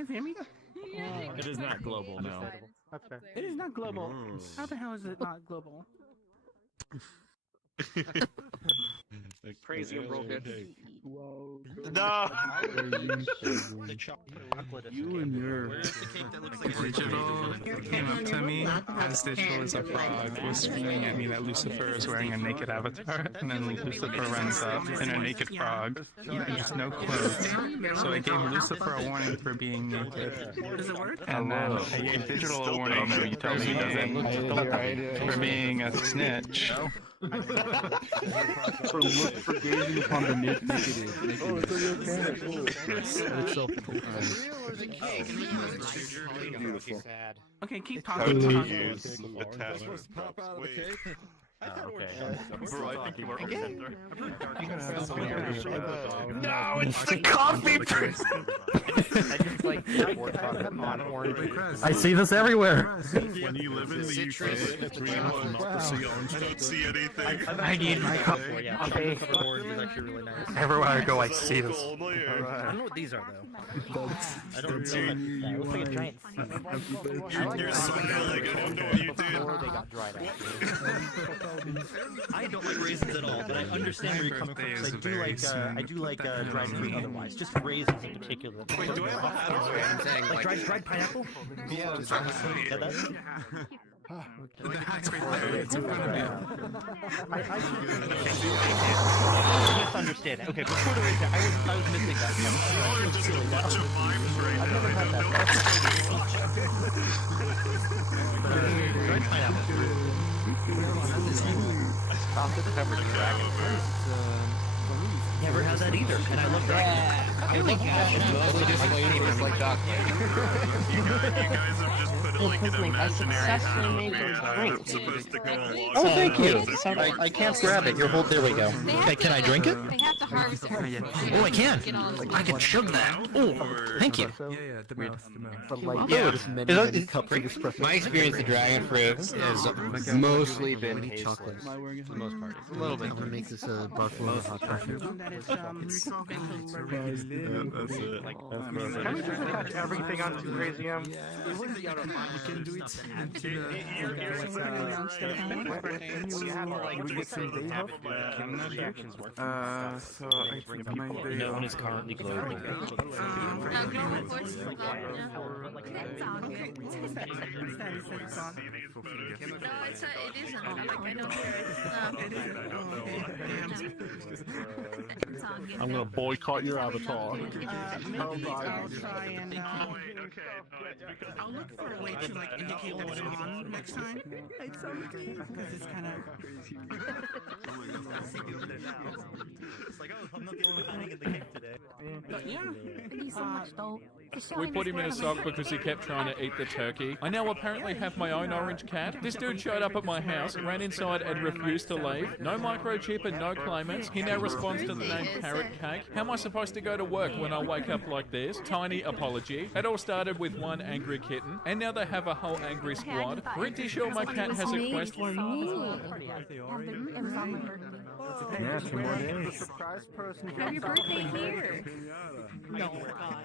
It is not global, no. It is not global. How the hell is it not global? Crazy and broken. No! You and your digital came up to me as digital as a frog was screaming at me that Lucifer is wearing a naked avatar, and then Lucifer runs up in a naked frog with no clothes. So I gave Lucifer a warning for being naked. Does it work? And then I gave digital a warning so he tells me for being a snitch. For look for gazing upon the naked. Oh, it's a real camera. Cool. It's self-proclaimed. Beautiful. Okay, keep talking. Use the test. Bro, I think you were No, it's the coffee prison. I see this everywhere. When you live in the UK, it's green one, not the sea orange. Don't see anything. I need my coffee. Everywhere I go, I see this. I don't know what these are though. I don't know. Looks like a giant. You're smiling. I don't know what you did. Or they got dried out. I don't like raisins at all, but I understand where you're coming from. I do like dried fruit otherwise, just raisins in particular. Wait, do I have a hat on? I'm saying like dried pineapple. Yeah, Get that? The hat's right there. It's in front of you. I misunderstand it. Okay, before the raise, I was missing that. Y'all are just a bunch of mimes right now. I don't know what's Dried pineapple. Never had that either, and I love that. I would like You guys have just put Prizzling, I successfully made your drink. Oh, thank you. I can't grab it. There we go. Okay, can I drink it? They have to harvest it. Oh, I can. I can chug that. Oh, thank you. Yeah, the mouse. My experience with dragon fruit has mostly been tasteless. For the most part. A little bit. I'm gonna make this a buffalo hot coffee. That is Can we just attach everything onto Crazium? You can do it until we get some day off. So I think my day No one off. is currently global. It isn't. Like, I don't care. I'm gonna boycott your avatar. Maybe I'll try and I'll look for a way to like indicate that it's on next time. Because it's kind of. It's like, oh, I'm not the only one in the cake today. But yeah. Thank you so much, though. We put him in a sock because he kept trying to eat the turkey. I now apparently have my own orange cat. This dude showed up at my house, ran inside and refused to leave. No microchip and no claimants. He now responds to the name Carrot Cake. How am I supposed to go to work when I wake up like this? Tiny apology. It all started with one angry kitten, and now they have a whole angry squad. Pretty sure my cat has a quest for me. It was on my birthday. Yeah, 2 more days. Have your birthday here. No, God.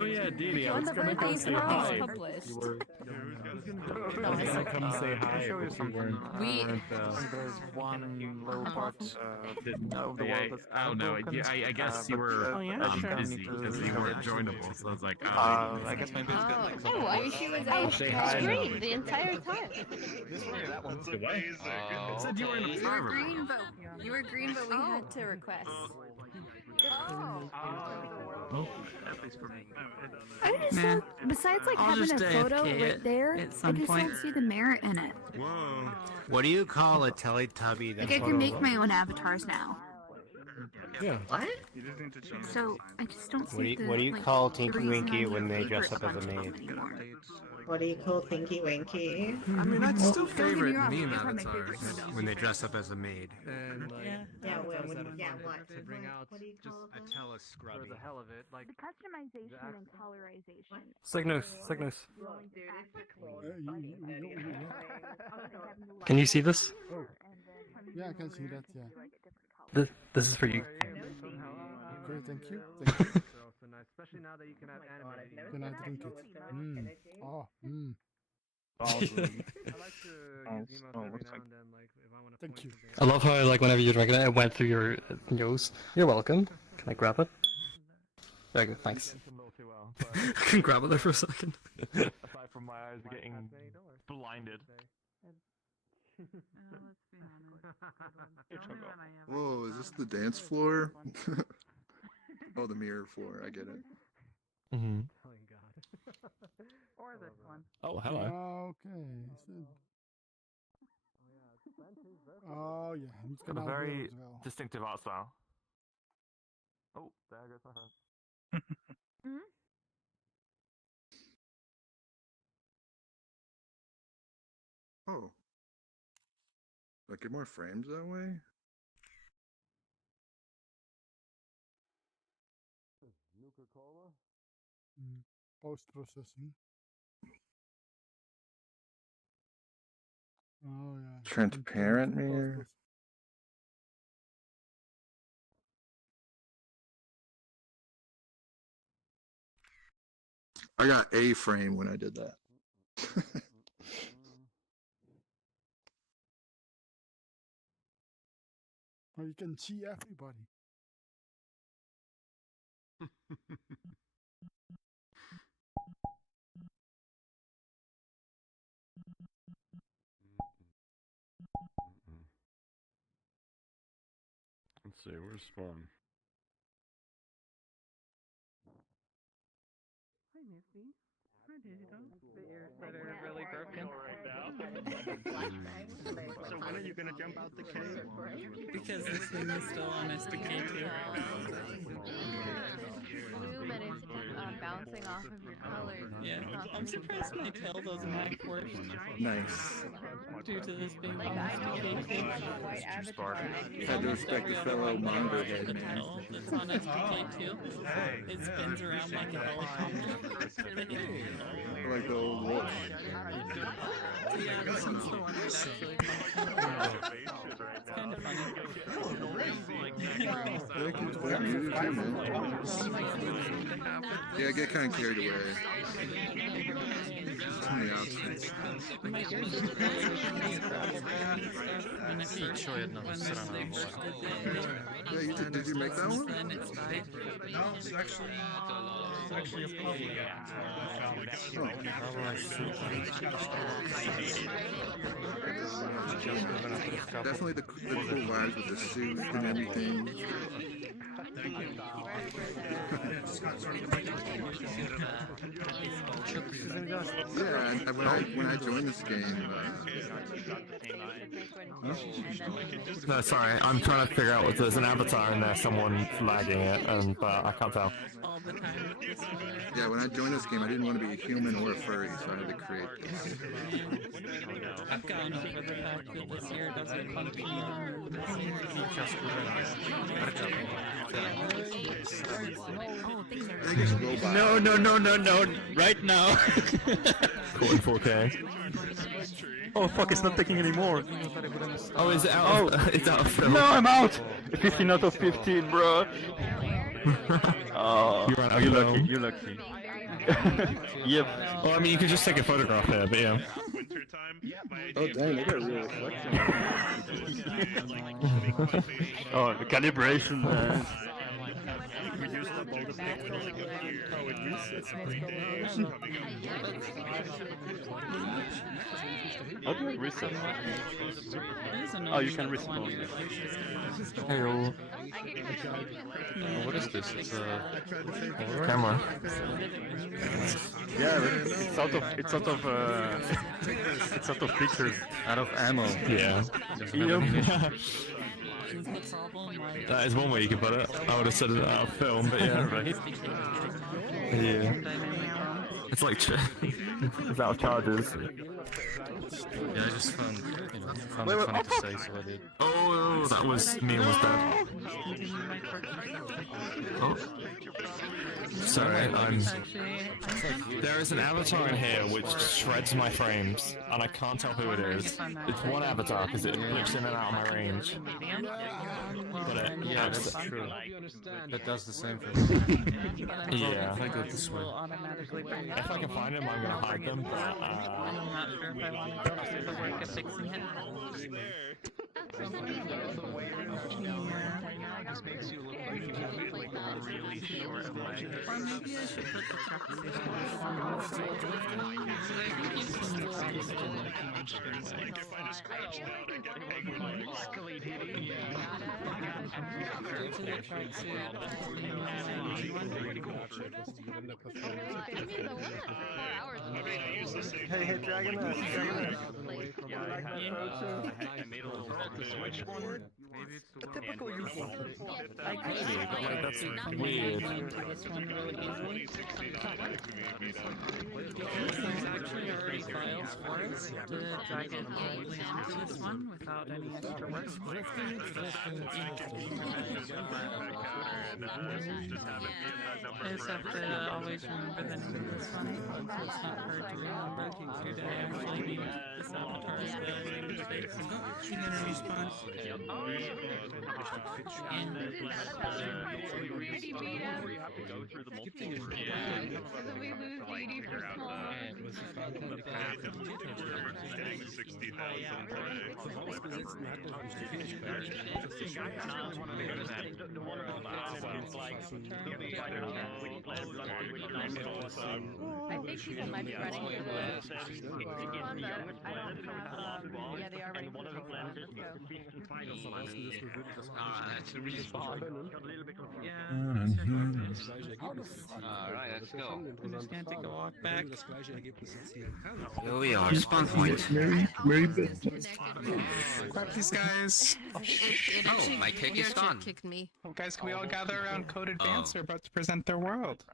Oh yeah, Didi, I On was the gonna come birthdays, say we're all hi. published. I was gonna come say hi if you weren't. There's one little part of the world that's I don't know. broken. I guess you were busy because you weren't joinable. So I was like, oh. I guess maybe it's good. Oh, I wish he was on screen the entire time. That one's amazing. Said you were in a green, but you were green, but we had to request. I just don't, besides like having a photo right there, I just don't see the merit in it. Whoa. What do you call a Teletubby? Like I can make my own avatars now. Yeah. What? So I just don't see What do you call Tinky Winky when they dress up as a maid? What do you call Tinky Winky? I mean, I'd still get favorite me wrong, meme these are my avatars favorites. when they dress up as a maid. And like, Yeah, what? to bring out What do you call A telescrubby. for the hell of it, like The customization and colorization. Cygnus. Can you see this? Yeah, I can see that, yeah. This is for you. Okay, thank you. Especially now that you can have animated. Can I drink it? Oh, I like to give emails every now and then, like if I want to. Thank you. I love how like whenever you're drinking it, it went through your nose. You're welcome. Can I grab it? There you go. Thanks. I can grab it there for a second. Aside from my eyes getting blinded. Whoa, is this the dance floor? Oh, the mirror floor. I get it. Mm-hmm. Or this one. Oh, hello. Okay. Oh, yeah. He's Got a gonna very as well. distinctive art style. Oh, there goes my friend. Oh. Like, get more frames that way? Nuka-Cola? Post-processing. Oh, yeah. Transparent mirror? I got a frame when I did that. Oh, you can see everybody. Let's see, where's Spawn? Hi, Missy. Hi, Digital. The ears that are really broken. So when are you gonna jump out the cave? Because this thing is still on SDK2. And it's bouncing off of your colors. Yeah, I'm surprised my tail doesn't act worse. Nice. Due to this being Like, on I know SDK2. white avatar. Had to respect the fellow manga head, man. That's on SDK2. It spins around like a helicopter. I like the old wolf. Yeah, this one's the one that actually functions. It's kind of funny. Thank you too, man. Yeah, I get kind of carried away. Too many options. Yeah, did you make that one? No, it's actually a problem. Definitely the cool vibes with the suit and everything. Yeah, and when I joined this game, No, sorry, I'm trying to figure out if there's an avatar in there, someone's lagging it, and I can't tell. yeah, when I joined this game, I didn't want to be a human or a furry, so I had to create this. I've gotten over the fact that this year doesn't function. No, right now. Cool in 4K. Oh fuck, it's not taking anymore. Oh, is it out? It's out of film. No, I'm out! 15 out of 15, bro. Oh, you're lucky, you're lucky. Yep. Well, I mean, you could just take a photograph here, but yeah. Oh dang, they got real reflection. Oh, the calibration, man. How do I reset? Oh, you can respawn. Hello. Oh, what is this? It's a Camera. Yeah, but it's out of pictures, out of ammo. Yeah. Yep. That is one way you could put it. I would have said it out of film, but yeah. Right. Yeah. It's like it's out of charges. Yeah, I just found it funny to say, so I did. Oh, that was me almost dead. Oh. Sorry, there is an avatar in here which shreds my frames, and I can't tell who it is. It's one avatar because it flips in and out of my range. But yeah, that's true. That does the same for me. Yeah. If I go this way. If I can find them, I'm gonna hide them. But, I'm not sure if I want to go through the work of fixing it. Just makes you look like you have like a really short leg. Or maybe I should put the truck position on. Hey, Dragoness, I made a little switch one. A typical useful. I could see but like that's finding weird. into this one really easily. Because there's actually already files for us to drag it directly into this one without any extra work. I just have to always remember the name of this one, so it's not hard to remember who to actually use this avatar as the interface. She got a response. I think people might be running into the I don't have, yeah, they are running into the Alright, to respawn. Alright, let's go. I'm just gonna take a walk back. Here we are, spawn point. Very good. Crap these guys. Oh, my kick is gone. Kicked me. Guys, can we all gather around Code Advance? They're about to present their world.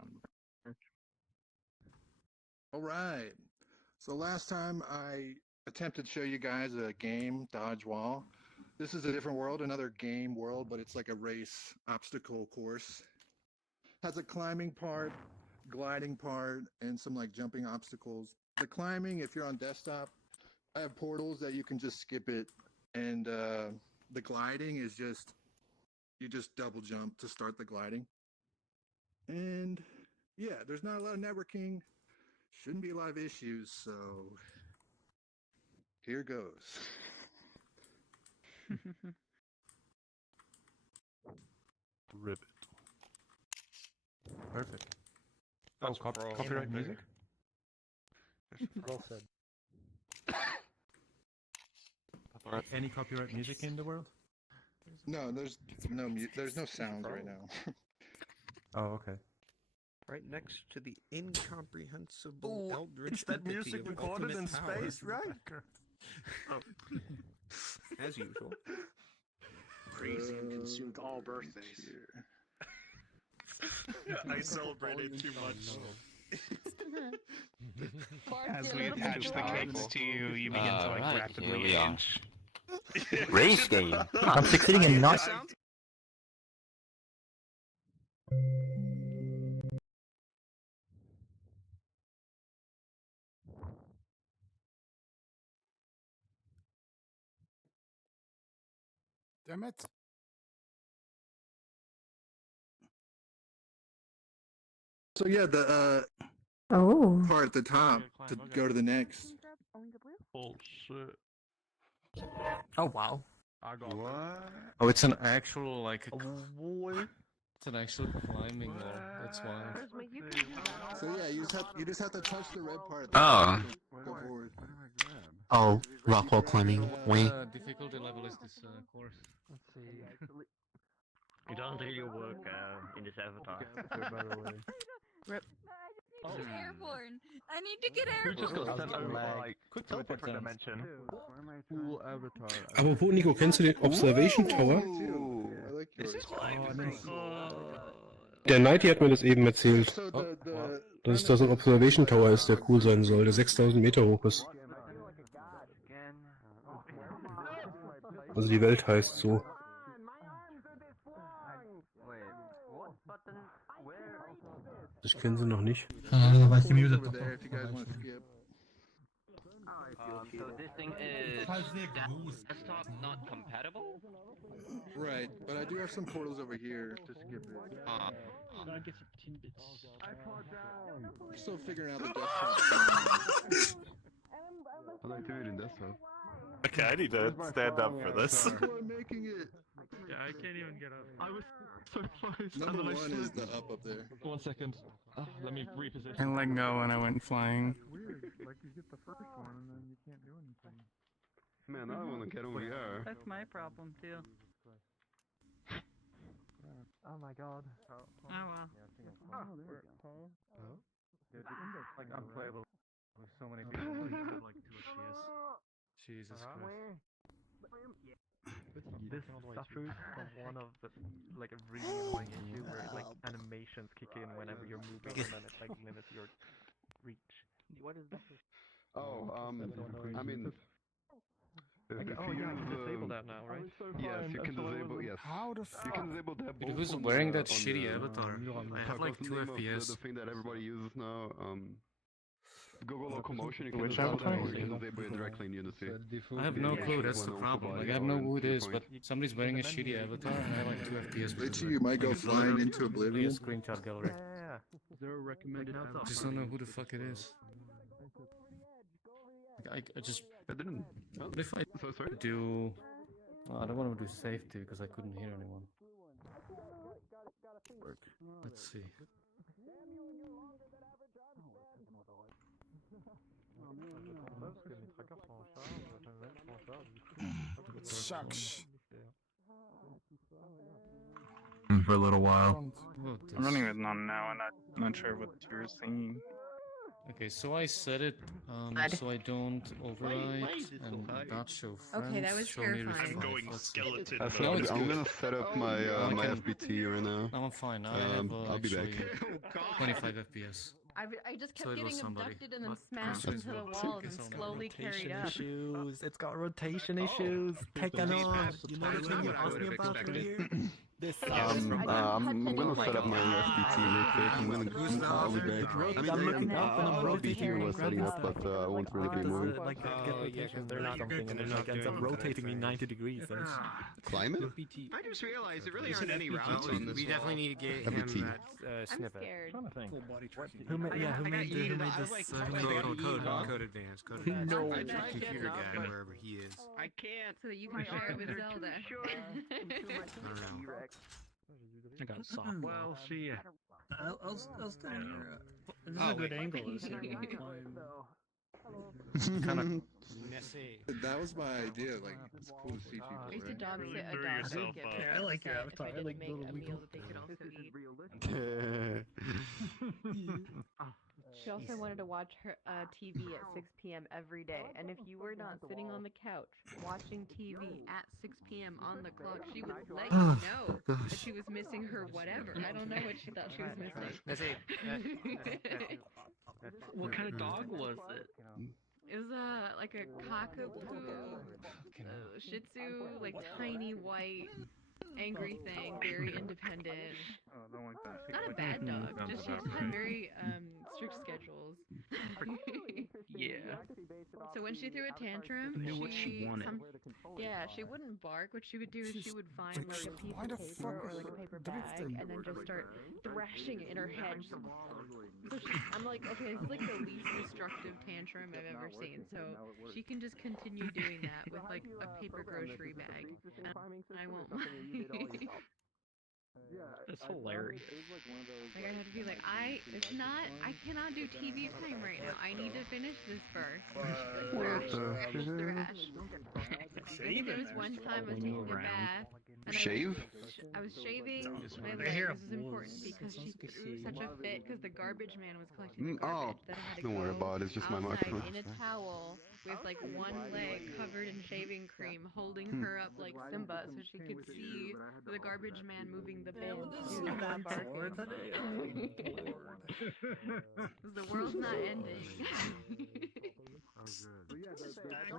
All right. So last time I attempted to show you guys a game, Dodge Wall. This is a different world, another game world, but it's like a race obstacle course. Has a climbing part, gliding part, and some like jumping obstacles. The climbing, if you're on desktop, I have portals that you can just skip it, and the gliding is just you just double jump to start the gliding. And yeah, there's not a lot of networking. Shouldn't be a lot of issues, so here goes. Ribbit. Perfect. Oh, copyright music? Well said. Any copyright music in the world? No, there's no sounds right now. Oh, okay. Right next to the incomprehensible eldritch It's that entity music of recorded in ultimate power. space, right? Oh. As usual. Crazy and consumed all birthdays. I celebrated too much. As we attach the cakes to you, you begin to like rapidly age. Race game. I'm succeeding in not. Damn it. So yeah, the part at the top to go to the next. Bullshit. Oh wow. What? Oh, it's an actual like. It's an actual climbing wall. That's wild. So yeah, you just have to touch the red part. Oh. Go forward. Oh, rock wall climbing. Wait. Difficulty level is this course? Let's see. It doesn't really work in this avatar. By the way. Rip. Oh. Airborne. I need to get You just airborne. got sent over like to a different dimension. Cool Avatar. Apropos, Nico, kennst du den Observation Tower? Der Nighty hat mir das eben erzählt. Dass das ein Observation Tower ist, der cool sein soll, der 6000 Meter hoch ist. Also die Welt heißt so. Ich kenne sie noch nicht. War ich gemutet. So this thing is desktop not compatible? Right, but I do have some portals over here to skip it. We're still figuring out the desktop. I like doing it in desktop. Okay, I need to stand up for this. We're making it. Yeah, I can't even get up. I was so close. Number one is the up there. 1 second. Let me reposition. I let go and I went flying. Weird. Like you get the first one and then you can't do anything. Man, I want to get over here. That's my problem too. Oh my god. Oh well. Dude, it's like unplayable with so many people. Like 2 FPS. Jesus Christ. This suffers from one of the like a really annoying issue where like animations kick in whenever you're moving and then it like limits your reach. What is this? Oh, I mean, Like, oh yeah, you can disable that now, right? Yes, you can disable. Yes, How the fuck? you can disable that. Dude, who's both on wearing the- that on shitty the, avatar? I have like 2 name of FPS. The thing that everybody uses now. Google locomotion. You can Which disable that, avatar? or you can disable it directly in Unity. I have no clue, that's the problem. Like, I have no who it is, but somebody's wearing a shitty avatar and I have like 2 FPS. Richie, you might go flying into oblivion. Screenshot gallery. Is there a recommended I just don't know who the fuck it is. Like, I just... What if I do... Oh, I don't want to do safety because I couldn't hear anyone. Let's see. Shucks. For a little while. I'm running with none now, and I'm not sure what you're thinking. Okay, so I set it so I don't override and not show friends. Okay, that was show me terrifying. response. Going That's skeleton it. mode. Now I'm it's gonna good. set up my my FBT right now. Now I'm fine. Now I have I'll be back. actually 25 FPS. I just So kept it was getting somebody. abducted and then smashed into the walls and slowly carried up. Issues. It's got rotation issues. Take it on. You know the thing you asked me about earlier? This I'm gonna set up my FBT real quick. I'll be back. I'm looking up and I'm I'll be here rotating while setting up, but I won't really be moving. like get rotation. They're not something, and then like ends up rotating me 90 degrees. And Climate? I just realized there really aren't any routes on this. We definitely need to get him FBT. that snippet. who made this? Code advanced. Code advanced. No. I tried computer guy wherever he is. I can't. So that you can share it with Zelda. I don't know. I got soft. Well, see. I'll stand here. This is a good angle. Kind of. That was my idea. Like, it's cool to see people. I used to Right? dog sit a dog and get very I like your upset if avatar. I I didn't like make little a wiggle. meal that they could also eat. She also wanted to watch her TV at 6 p.m. every day, and if you were not sitting on the couch watching TV at 6 p.m. on the clock, she would let you know that she was missing her whatever. I don't know what she thought she was missing. What kind of dog was it? It was like a cockapoo, Shih Tzu, like tiny white, angry thing, very independent. Not a bad dog, just she just had very strict schedules. Yeah. So when she threw a tantrum, I knew what she wanted. Yeah, she wouldn't bark. What she would do is she would find like a piece of paper or like a paper bag and then just start thrashing it in her head. So I'm like, okay, this is like the least destructive tantrum I've ever seen. So she can just continue doing that with like a paper grocery bag, and I won't mind. That's hilarious. Like I have to be like, I cannot do TV time right now. I need to finish this first. Thrash. There was one time I was taking a bath. And I was shaving my legs. This is important because she threw such a fit because the garbage man was collecting the garbage that I had to don't worry about it. It's just my microphone. in a towel with like one leg covered in shaving cream, holding her up like Simba so she could see the garbage man moving the bin. The world's not ending.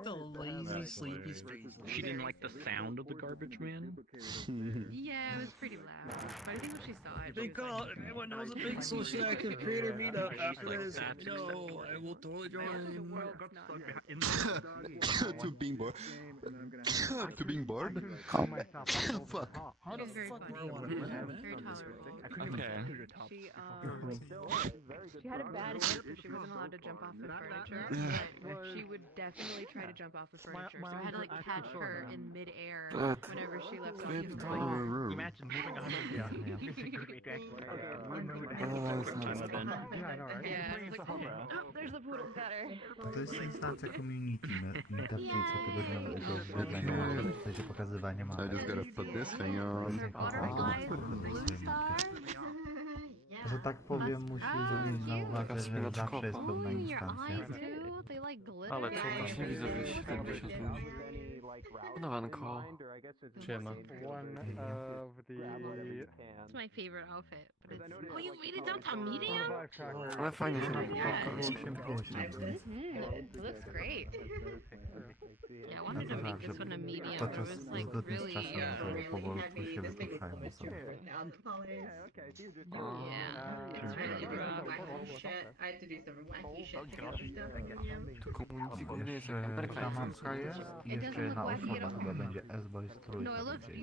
The lazy, sleepy street. She didn't like the sound of the garbage man? Yeah, it was pretty loud. But I think when she saw it, Big call. If anyone knows a big social active creator meetup after this, no, I will totally join. To being bored. To being bored. Fuck. How the fuck do I want to very tolerant. Okay. She had a bad hip, so she wasn't allowed to jump off the furniture. She would definitely try to jump off the furniture, so I had to like catch her in midair whenever she left off the furniture. Imagine moving 100 feet. Yeah, I was like, oh, there's the poodle, got her. To jest instancja community meetup, czyli cotygodniowego wydarzenia, w sensie pokazywania I just gotta put this thing on. Że tak powiem, musi zwrócić na uwagę, że zawsze jest pewna instancja. Ale co tam nie widzę wyjść 70 ludzi. Panowanko. Siema. It's my favorite outfit, but it's... Oh, you made it downtown medium? Ale fajnie się robi. It looks great. Yeah, I wanted to make this one a medium. It was like really... powolutku się wypuszczają sobie. Yeah, it's really rough. I had to do some wacky shit to get stuff. To community głównie jest Programarka jest i jeszcze jedna osoba chyba będzie S-Boys trójka.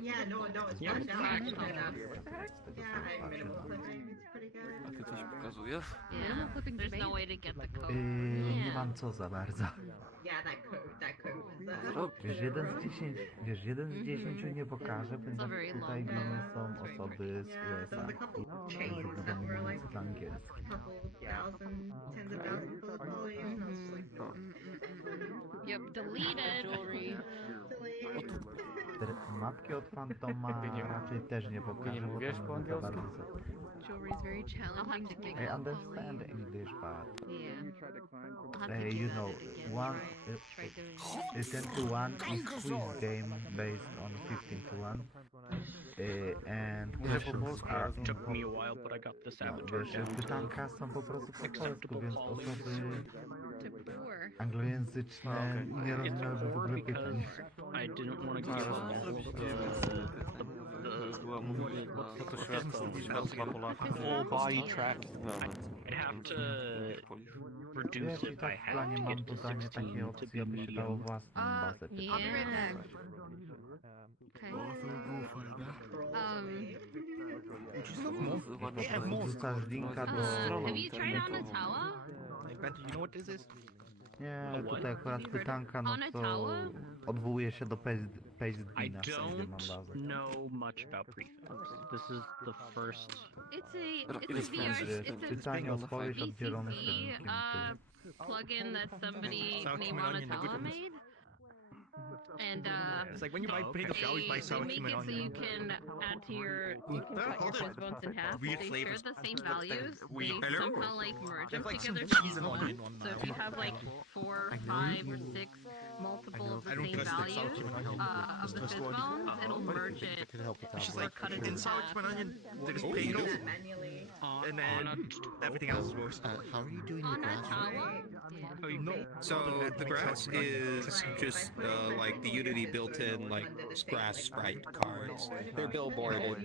Yeah, no, it's worked out. Yeah, I'm minimal clipping. It's pretty good. A ty coś pokazujesz? Yeah, there's no way to get the code. Nie mam co za bardzo. Yeah, that code. Wiesz, 1 z 10, wiesz, 1 z 10 nie pokaże, ponieważ tutaj w imię są osoby z USA i język dominujący to angielski. Yep, deleted. Jewelry. Mapki od Fantoma raczej też nie pokaże, bo tam za bardzo Jewelry is very challenging to pick I up. understand English, but Yeah. you know, one 10 to 1 is quiz game based on 15 to 1, and questions are Took me a while, but I got this avatar wiesz, down pytanka są po prostu po polsku, więc osoby Poor. anglojęzyczne nie rozumiałyby w ogóle pytań. I didn't want to give up Full body tracking. I'd have to reduce Wiesz, it i by tak w half planie to mam get to dodanie 16 takiej to opcji, be aby się dało medium. własną bazę pytań. Wrzucasz linka do... Have you tried Onatawa? You know what this is? Nie, tutaj akurat pytanka, no to odwołuje się do Pastebina, I gdzie mam don't bazę. know much about prefabs. This is the first. It's a VR, it's a Pytanie, odpowiedź oddzielone VCC sternikiem. plugin that somebody named Onatawa made. And it's like when you pay the show, you buy sour they cream make and it so you onion. can add to your, you can cut your fizz bones in half. Weird They flavors. share the same values. Weird They flavor. somehow like merge them Like some together cheese to and one. onion. So if you have like 4, 5, or 6 multiple of the same values of the fizz bones, it'll merge it or cut it in In sour half. cream and onion, there's bagels, and then everything else is worse. How are you doing the grass? No, so the grass is just like the Unity built-in like grass sprite cards. They're billboarded.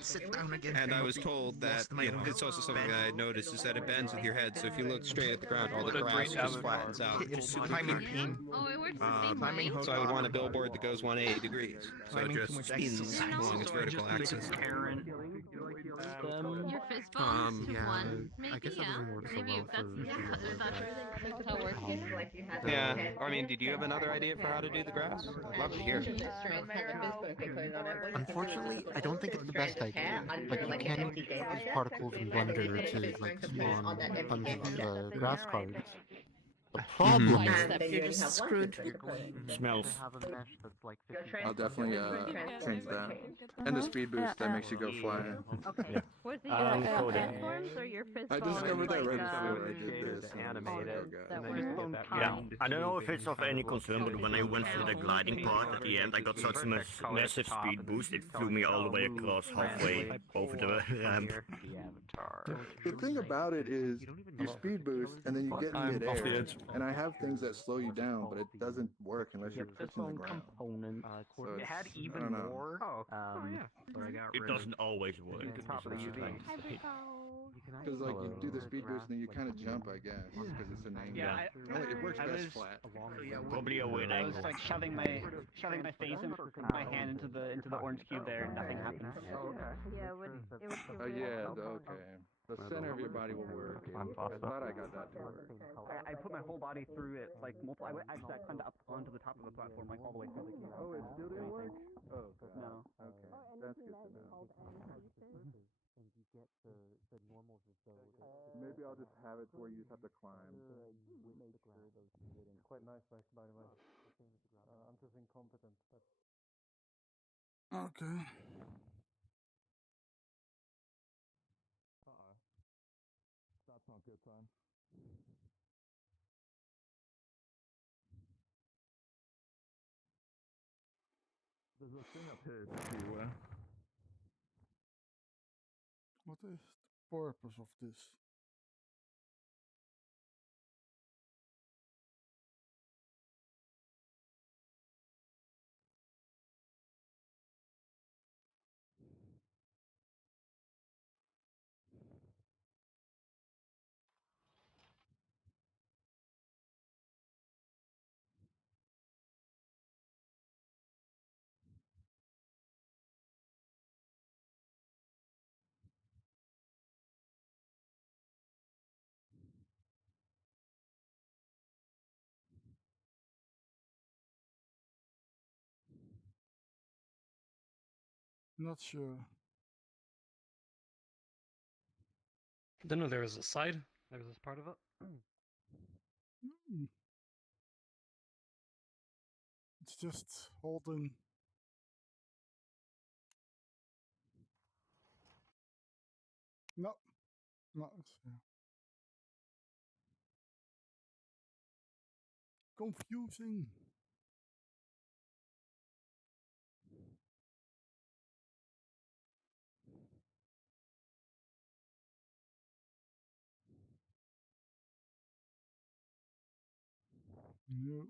Sit down again. And I was told that it's also something that I noticed is that it bends with your head. So if you look straight at the ground, all the grass just flattens out. Climbing pin. Oh, it works the same way? So I would want a billboard that goes 180 degrees. So it just spins along its vertical axis. Your fizz bones to yeah, one, maybe, I guess that yeah. doesn't work so Maybe well that's, for is that how it works? Yeah, I mean, did you have another idea for how to do the grass? I'd love to hear. Unfortunately, I don't think it's the best idea. Like, you can use particles in Blender to, like, spawn a bunch of grass cards. The problem is... You're just screwed. Smells. I'll definitely change that. And the speed boost that makes you go flying. Okay. Was it Um, your coding. platforms or your fizz I bones? discovered that right like, before I did this. Animate it. Yeah, I don't know if it's of any concern, but when I went through the gliding part at the end, I got such a massive speed boost, it flew me all the way across halfway over the ramp. The thing about it is you speed boost and then you get in I'm off the midair. edge. And I have things that slow you down, but it doesn't work unless you're touching the ground. Component. So It it's, had I even don't know. more. But I got It rid of doesn't always work. Because like you do the speed boost and then you kind of jump, I guess, because it's an angle. Yeah, It works I best was- flat. Probably a weird I was angle. like shoving my face and my hand into the orange cube there, and nothing happened. Yeah, it would Oh yeah, okay. The center of your body will work. I thought I got that to work. I put my whole body through it, like multiple. I climbed up onto the top of the platform, like all the way through. Oh, it still didn't work? Oh, No. okay. That's good to know. Maybe I'll just have it where you just have to climb. It's quite nice, by the way. I'm just incompetent. Okay. That's not good time. There's a thing up here to what is the purpose of this? Not sure. Didn't know there was a side. There was this part of it. It's just holding. No, no. Confusing. No.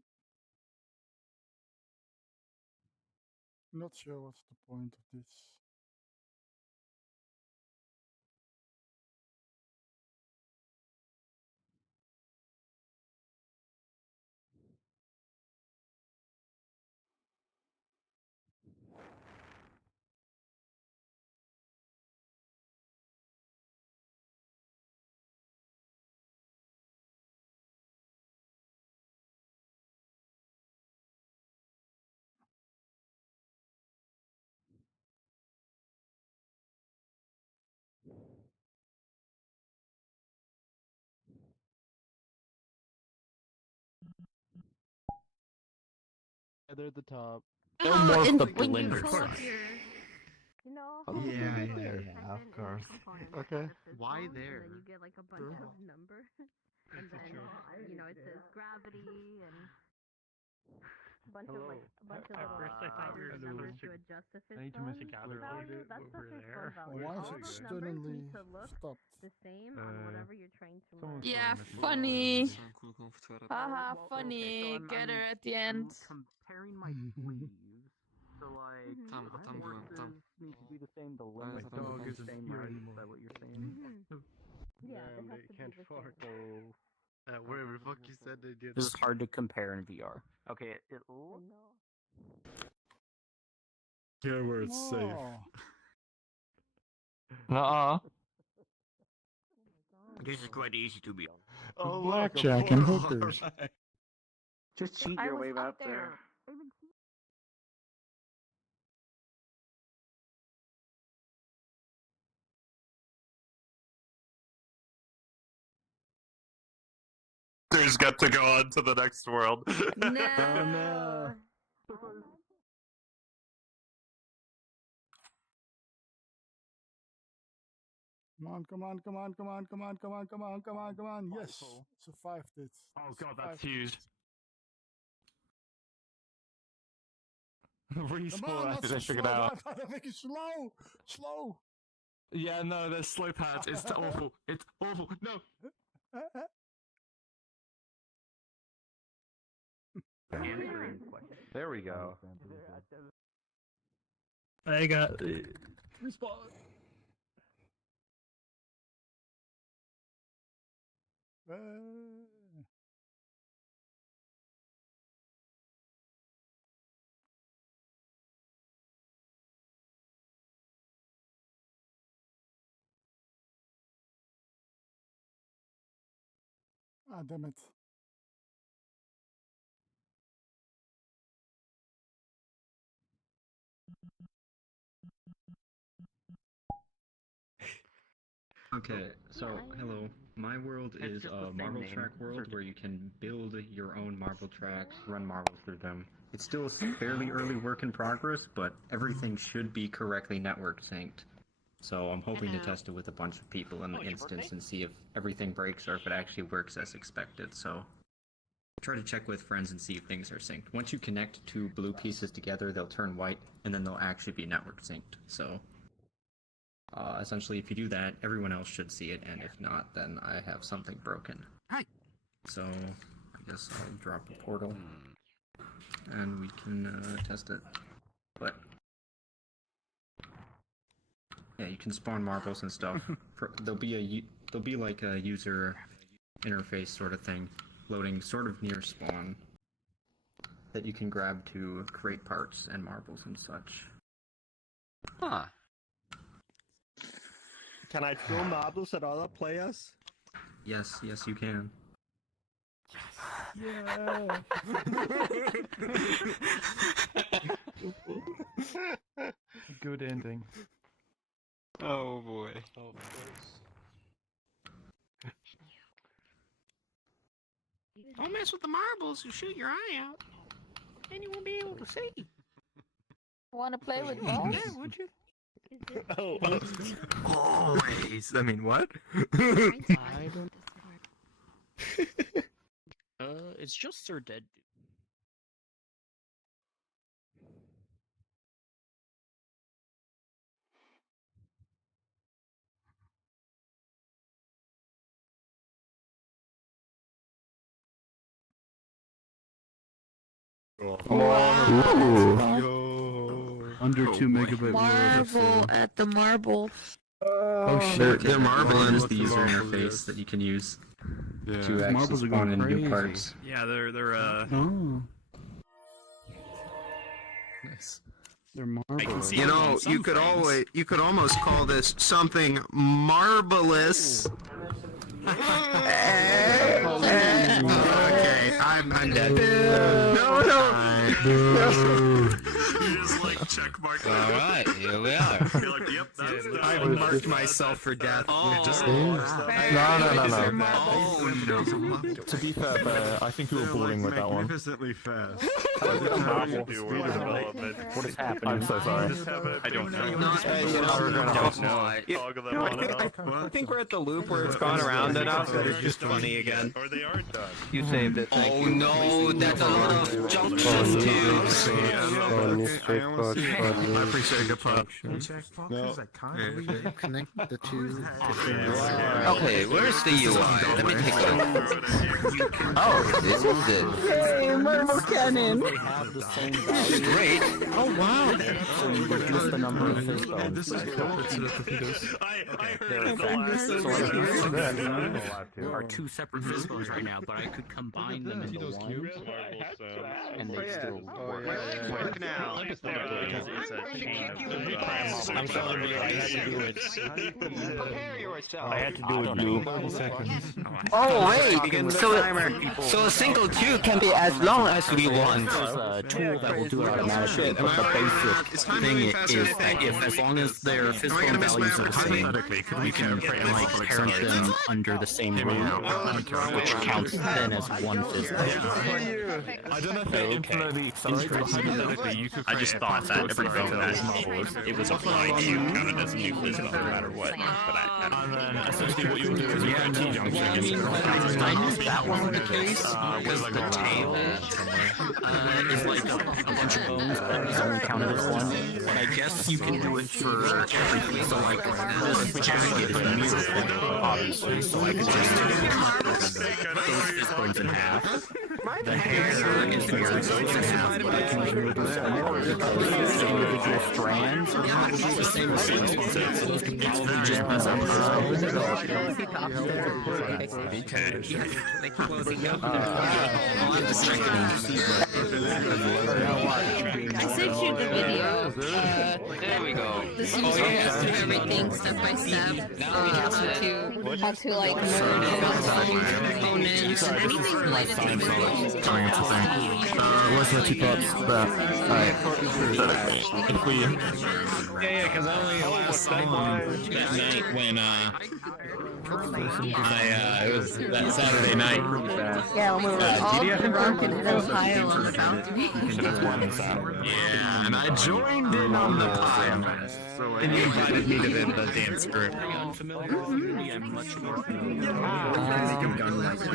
Not sure what's the point of this. They're at the top. They'll morph the When you blender. pull up your, you know, Yeah, of course. Okay. Why and there? then you get like a bunch of numbers, and then you know it says gravity and a bunch of like a bunch of little fighters and numbers to adjust the I need to system. miss a gather value. bit That over stuff is there. fun value. Why is All it those numbers suddenly need to look stopped? the same on whatever you're trying to learn. Yeah, funny. Haha, Well, funny. okay, so Get her I'm at the end. comparing my sleeves. So like, Mhm. the forces need to be the same. The limit dog is isn't the same, here right? anymore. Is that what you're saying? Yeah, they have to be can't the fart. same. So Whatever the fuck you said they did. this is hard to compare in VR. Okay, it looks. Here where it's safe. Nuh-uh. This is quite easy to be. Oh, Blackjack and hookers. Just cheat your way out there. There's got to go on to the next world. No. Come on, come on, come on, come on, come on, come on, come on, come on, come on. Yes, survived it. Oh god, that's Survived huge. Come on, Respawn, I not think so I figured slow, out. man. Make it slow, slow. Yeah, no, there's slow pads. It's awful. It's awful. No. There we go. I got Respawn. Ah, damn it. Okay, so hello. My world It's is just a the same marble name. track world where you can build your own marble tracks, run marbles through them. It's still fairly early work in progress, but everything should be correctly network synced. So I'm hoping to test it with a bunch of people in the instance and see if everything breaks or if it actually works as expected. So try to check with friends and see if things are synced. Once you connect two blue pieces together, they'll turn white, and then they'll actually be network synced. So essentially, if you do that, everyone else should see it, and if not, then I have something broken. Hi. So I guess I'll drop a portal, and we can test it. But yeah, you can spawn marbles and stuff. There'll be like a user interface sort of thing loading sort of near spawn that you can grab to create parts and marbles and such. Huh. Can I throw marbles at other players? Yes, you can. Yeah. good ending. Oh boy. Oh, of course. Don't mess with the marbles, you shoot your eye out. Then you won't be able to see. Want to play with balls? Yeah, would you? Oh, always. I mean, what? I don't. It's just Sir Dead. Wow. Under 2 megabit Marble at the marble. Oh shit! They're marbling is the user interface that you can use to actually Marbles are spawn going in new crazy. parts. Yeah, they're Oh. Nice. They're marbles. You know, you could almost call this something marvelous. Okay, I'm dead. No. You just like check mark. Alright, here we are. Yep, that's the. I've marked myself for death. No. To be fair, I think we were balling with that one. Magnificently fast. What is happening? I'm so sorry. I don't know. I think we're at the loop where it's gone around enough that it's just funny again. Or they are done. You saved it. Oh no, that's a lot of junction tubes. I appreciate the pop. Connect the two. Okay, where's the UI? Let me take a look. Oh, this is it. Yay, marble cannon. They have the same This is value. great. Oh wow! So you reduce the number of fish bones. This is cool. I heard They're it the last effective. So There are two separate fish bones right now, but I could combine them into one, and they still work. I'm sorry, but I had to do it. Prepare yourself. I had to do it, you. Oh wait, so a single tube can be as long as we want. There's a tool that will do it automatically, but the basic thing is that if as long as their physical values are the same, you can parent them under the same roof, which counts then as one physical. I don't know if they infinitely accelerated, but hypothetically you could. I just thought that everything that it was applying to counted as a new physical no matter what. But And then essentially what you'll do is you have T-junctions. I knew that wasn't the case because the tail is like a bunch of bones, but it's only counted as one. But I guess you can do it for everything. So like this jacket is a mirror, obviously. So I could just those fist bones in half. The hair is mirrored in half, but I can remove those individual strands. It's the same as those could probably just be some I sent you the video. There we go. This is everything step by step. How to like merge components, anything related to Where's the two parts? There. Alright. If we... Yeah, because I only last song that night when it was that Saturday night. Yeah, when we were all drunk in Ohio on the balcony. Yeah, and I joined in on the pie. And you invited me to the dance group. I think there's like 6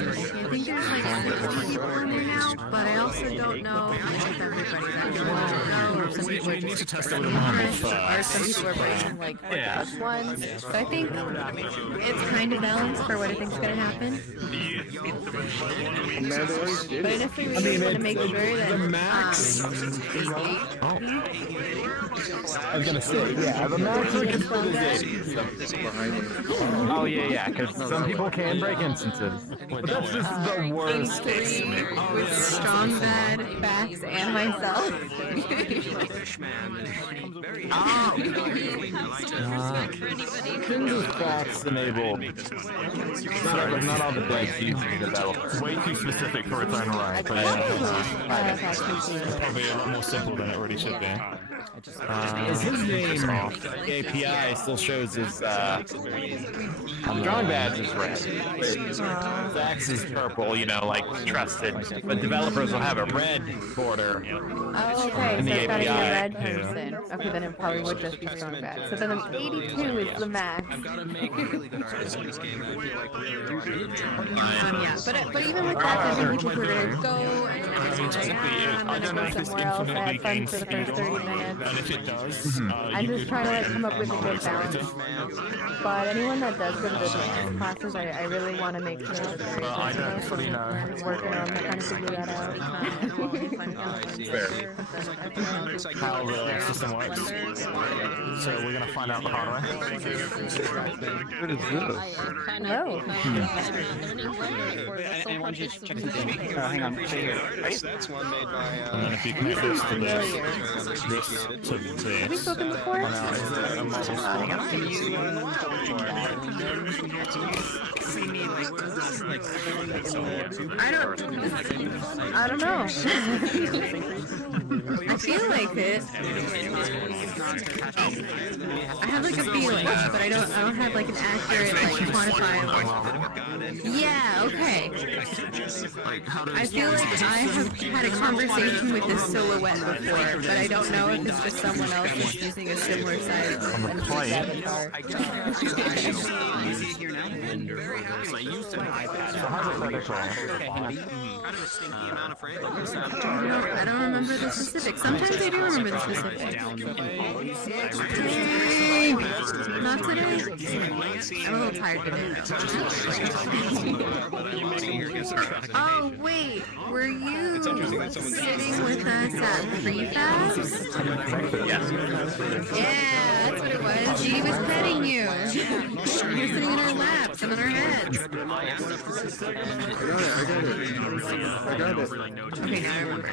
people in there now, but I also don't know if everybody that knows. Some people We need to test it with a marble or some people are playing like plus ones. So I think it's kind of balanced for what I think's gonna happen. But if we really want to make sure that the max. I was gonna say, yeah, the max we can put is 80. Oh yeah, because some people can break instances. But that's just the worst. with strong bad facts and myself. Kings is facts enabled. Not all the dice used to be developed. Way too specific for its own right. But probably a lot more simple than it already should be. Is his name, the API still shows his drawing badge is red. Zax is purple, you know, like trusted. But developers will have a red border. Oh, okay, in so the it's gotta be a API. red person. Okay, then it probably would just be strong bad. So then 82 is the max. Yeah, but even with that, there's been people who are gonna go and then I'm gonna go somewhere else. I had fun for the first 30 minutes. And if it does, I'm just trying to like come up with a good balance. But anyone that does go to the advanced classes, I really want to make sure that they're working on trying to figure that out. How the system works. So we're gonna find out the hard way. What is this? Hello. Anyone just check something? Hang on. That's one made by. And then if you connect this to this, to Have we this. spoken before? I don't know. I feel like it. I have like a feeling, but I don't have like an accurate, like quantifiable. Yeah, okay. I feel like I have had a conversation with this silhouette before, but I don't know if it's with someone else who's using a similar size avatar. I used an iPad. I don't remember the specifics. Sometimes I do remember the specifics. Hey, not today. I'm a little tired today though. Oh wait, were you sitting with us at Prefabs? Yes. Yeah, that's what it was. She was petting you. You were sitting in our laps and on our heads. I got it. Okay, now I remember.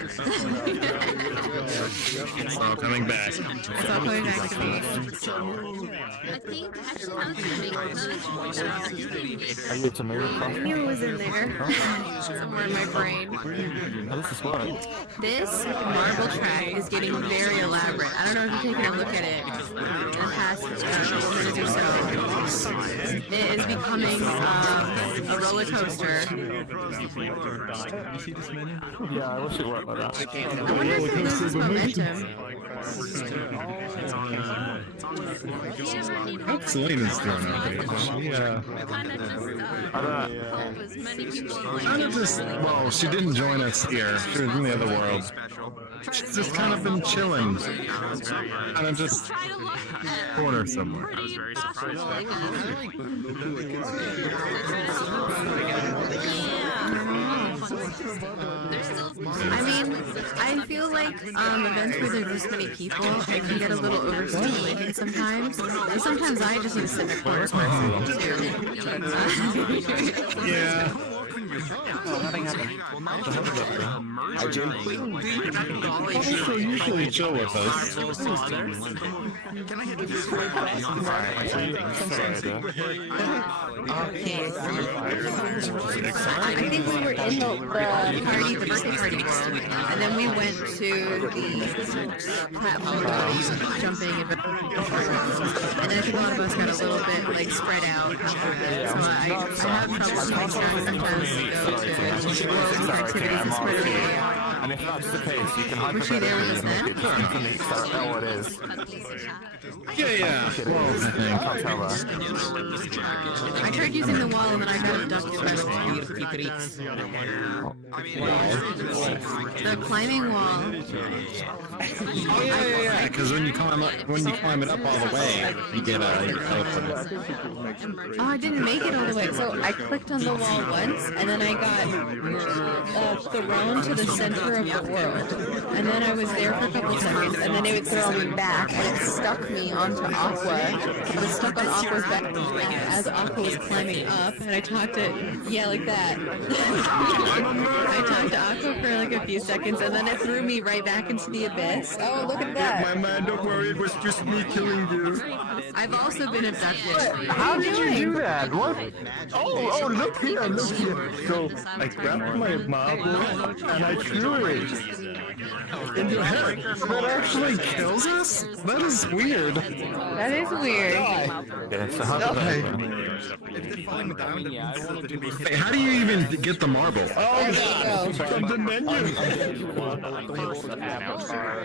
It's all coming back. It's all coming back to me. I think actually Are you to move? I knew it was in there. Somewhere in my brain. Oh, this is fun. This marble track is getting very elaborate. I don't know if you've taken a look at it in the past couple minutes or so. It is becoming a roller coaster. Yeah, I wish it worked like that. I wonder if it loses momentum. What's Selena's doing out there? Well, she didn't join us here. She was in the other world. She's just kind of been chilling. Kind of just corner somewhere. I mean, I feel like events where there's this many people, it can get a little overstimulating sometimes. And sometimes I just need to sit in a corner by myself too. Yeah. I do. Also, usually chill with us. I think we were in the party, the birthday party before, and then we went to the platform jumping, and then I think all of us got a little bit like spread out after that. So I have trouble keeping track sometimes to go to world activities and spread it out. And if that's the case, you can Was she there with us then? Oh, it is. Yeah. Well, I can't tell that. I tried using the wall and then I got abducted by the wall. The climbing wall. Oh yeah. Because when you climb it up all the way, you get teleported. Oh, I didn't make it all the way. So I clicked on the wall once, and then I got thrown to the center of the world. And then I was there for a couple seconds, and then it would throw me back, and it stuck me onto Aqua. I was stuck on Aqua's back as Aqua was climbing up, and I talked to, like that. I talked to Aqua for like a few seconds, and then it threw me right back into the abyss. Oh, look at that. My man, don't worry, it was just me killing you. I've also been abducted. How did you do that? What? Oh, look here. So I grabbed my marble and I threw it. In your head. That actually kills us? That is weird. That is weird. Yeah, so how Stop. Hey, how do you even get the marble? Oh god! From the menu!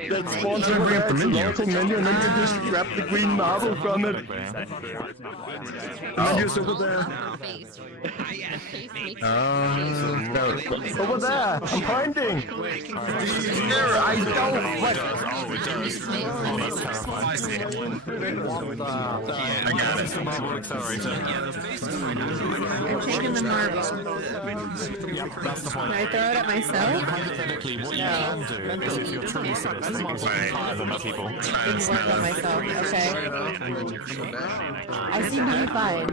That spawns over at the local menu and then you just grab the green marble from it. Menu's over there. Over there! I'm pointing! There, I don't! What? Oh, it does. Oh, that's terrifying. I got it. It's the marble accelerator. I'm taking the marble. That's the point. Can I throw it at myself? Hypothetically, what you can do is if you're truly serious, you can fire them at people. Work on myself. Okay. I seem to be fine.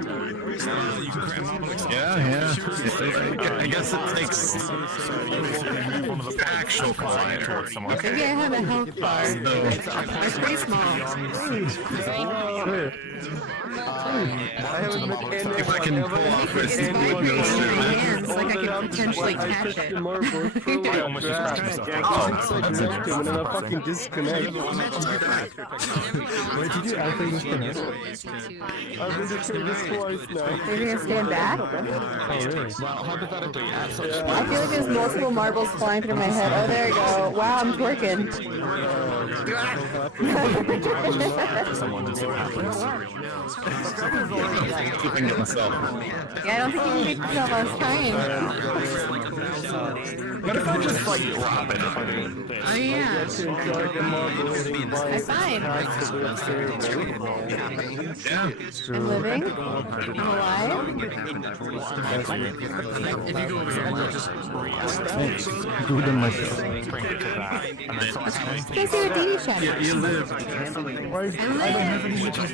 Yeah. I guess it takes actual fire towards someone. Maybe I have a health bar. It's pretty small. If I can pull off this It's vibrating in my hands, like I could potentially catch it. I almost just crashed myself. That's interesting. And then I fucking disconnect. Wait, did you actually disconnect? I've been doing this twice now. You're gonna stand back? Oh, really? Well, hypothetically, at such I feel like there's multiple marbles flying through my head. Oh, there we go. Wow, I'm twerking. someone to see what happens. Keeping it myself. Yeah, I don't think you can get yourself last time. What if I just like drop it? Oh yeah. I'm fine. Yeah. I'm living. I'm alive. Good on myself. Let's see what Dee chat. You live. I don't have any nipples.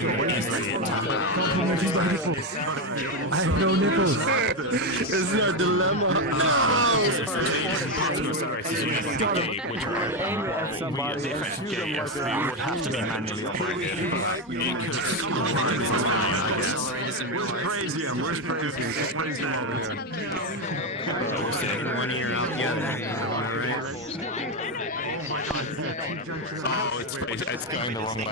I have no nipples. It's a dilemma. Somebody would have to be manually operated. Where's Brazium? Where's Brazium? Where's that? We're sitting one ear out the other. Oh, it's going the wrong way.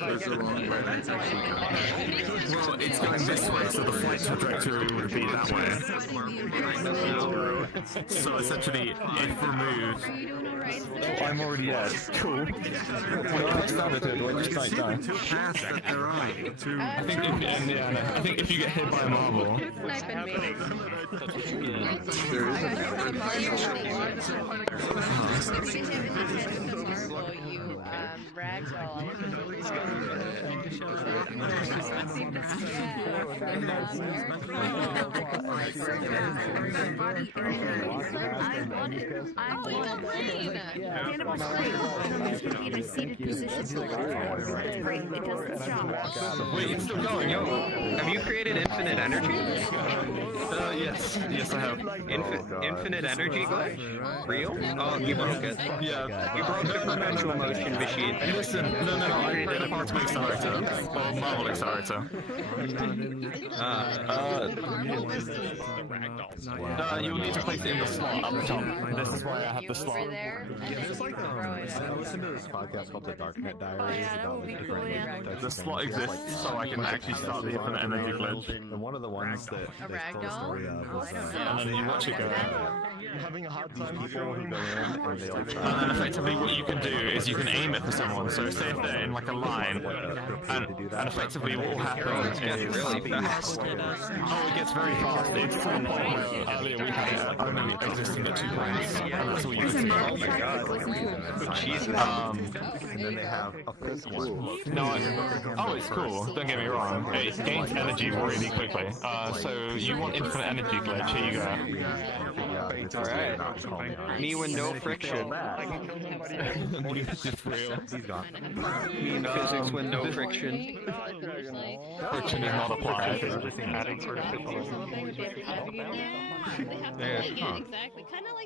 There's the wrong way. Well, it's going this way, so the flight trajectory would be that way. So essentially, if removed... Oh, I'm already dead. Cool. Wait, I started it, do I just like die? Two paths that they're on. I think if you get hit by a marble... Wait, it's still going. Have you created infinite energy? Yes. Yes, I have. Infinite energy glitch? Real? Oh, you broke it. Yeah. You broke the perpetual motion machine. Listen, no, I created a particle accelerator. Or marble accelerator. You'll need to place it in the slot up top. This is why I have the slot. I listened to this podcast called The Darknet Diaries about like different types The of slot things. exists, so I can actually start the infinite energy glitch. And one of the ones that they told the story of was And then you watch it go. having a hard time people who go in and they like And then effectively what you can do is you can aim it for someone. So say if they're in like a line, and effectively what will happen is... really fast. Oh, it gets very fast. It's to the point where earlier we had it only existing at 2 points. And that's all you can do. Oh my god. Jesus. And then they have a fifth one. Oh, it's cool. Don't get me wrong. It gains energy really quickly. So you want infinite energy glitch? Here you go. Alright. Me with no friction. Just real. He's gone. Me in physics with no friction. Friction is not applied.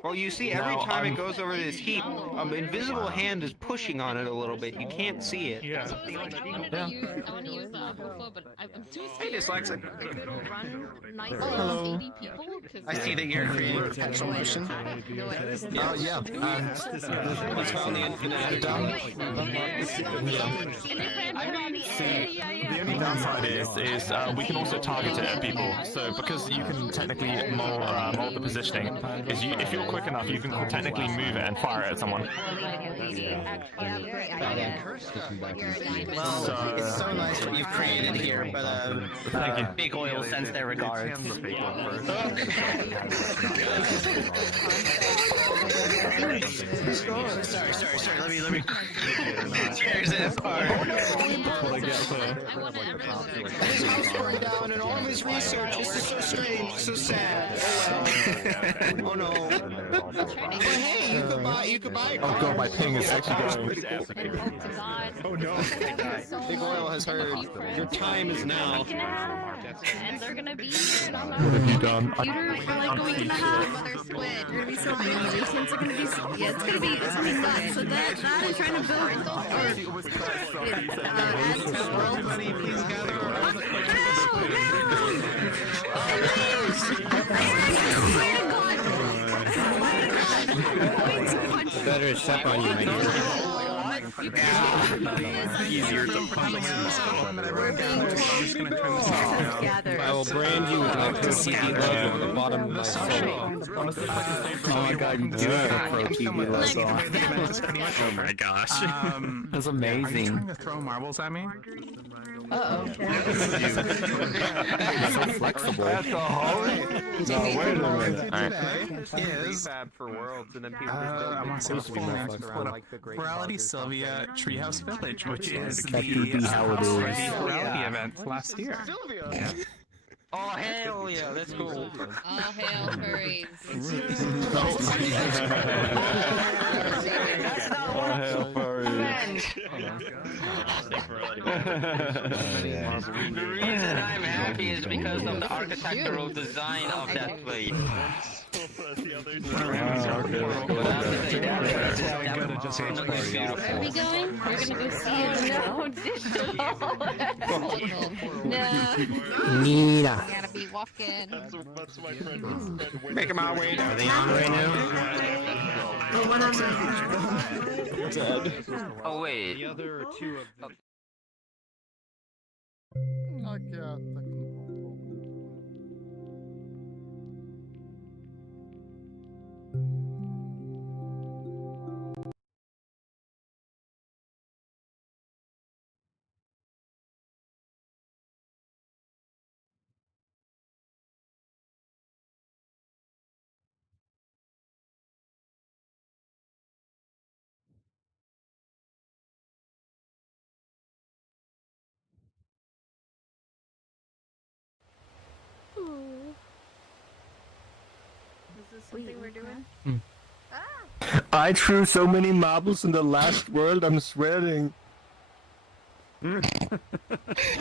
Well, you see, every time it goes over this heap, an invisible hand is pushing on it a little bit. You can't see it. Yeah. Hey, dyslexic. Hello. I see that you're creating. VRChat solution? Oh yeah. It's found the infinite. The only downside is we can also target it at people. So because you can technically mold the positioning, if you're quick enough, you can technically move it and fire it at someone. Well, it's so nice what you've created here, but thank you. Big Oil sends their regards. Sorry. Let me. Cheers in part. His house burned down and all of his research. This is so strange, so sad. Oh no. But hey, you could buy. Oh god, my ping is actually going. Oh no. Big Oil has heard. Your time is now. And they're gonna be What have you done? computers for like a week and a half. Mother squid. You're gonna be so animations are gonna be so, yeah, it's gonna be nuts. So that is trying to build add to the world. Please gather around. Better step on you, my dear. Easier to punch. I will brand you with my Pro TV logo on the bottom of my soul. Oh my god, you do have a Pro TV logo. Oh my gosh. That's amazing. Are you trying to throw marbles at me? Uh-oh. So flexible. That's a Holly? No, wait a minute. Is bad for worlds, and then people I want to say what's full name. Virality Sylvia Treehouse Village, which is the Virality event last year. Yeah. Oh hell yeah, let's go. All hail furries. All hail furries. The reason I'm happy is because of the architectural design of that place. Where are we going? We're gonna go see it. No, digital. No. Nina. Gotta be walking. That's my friend. Making my way down. Are they on right now? Oh, what happened? Oh wait. The other two of Is this something we're doing? I threw so many marbles in the last world, I'm sweating.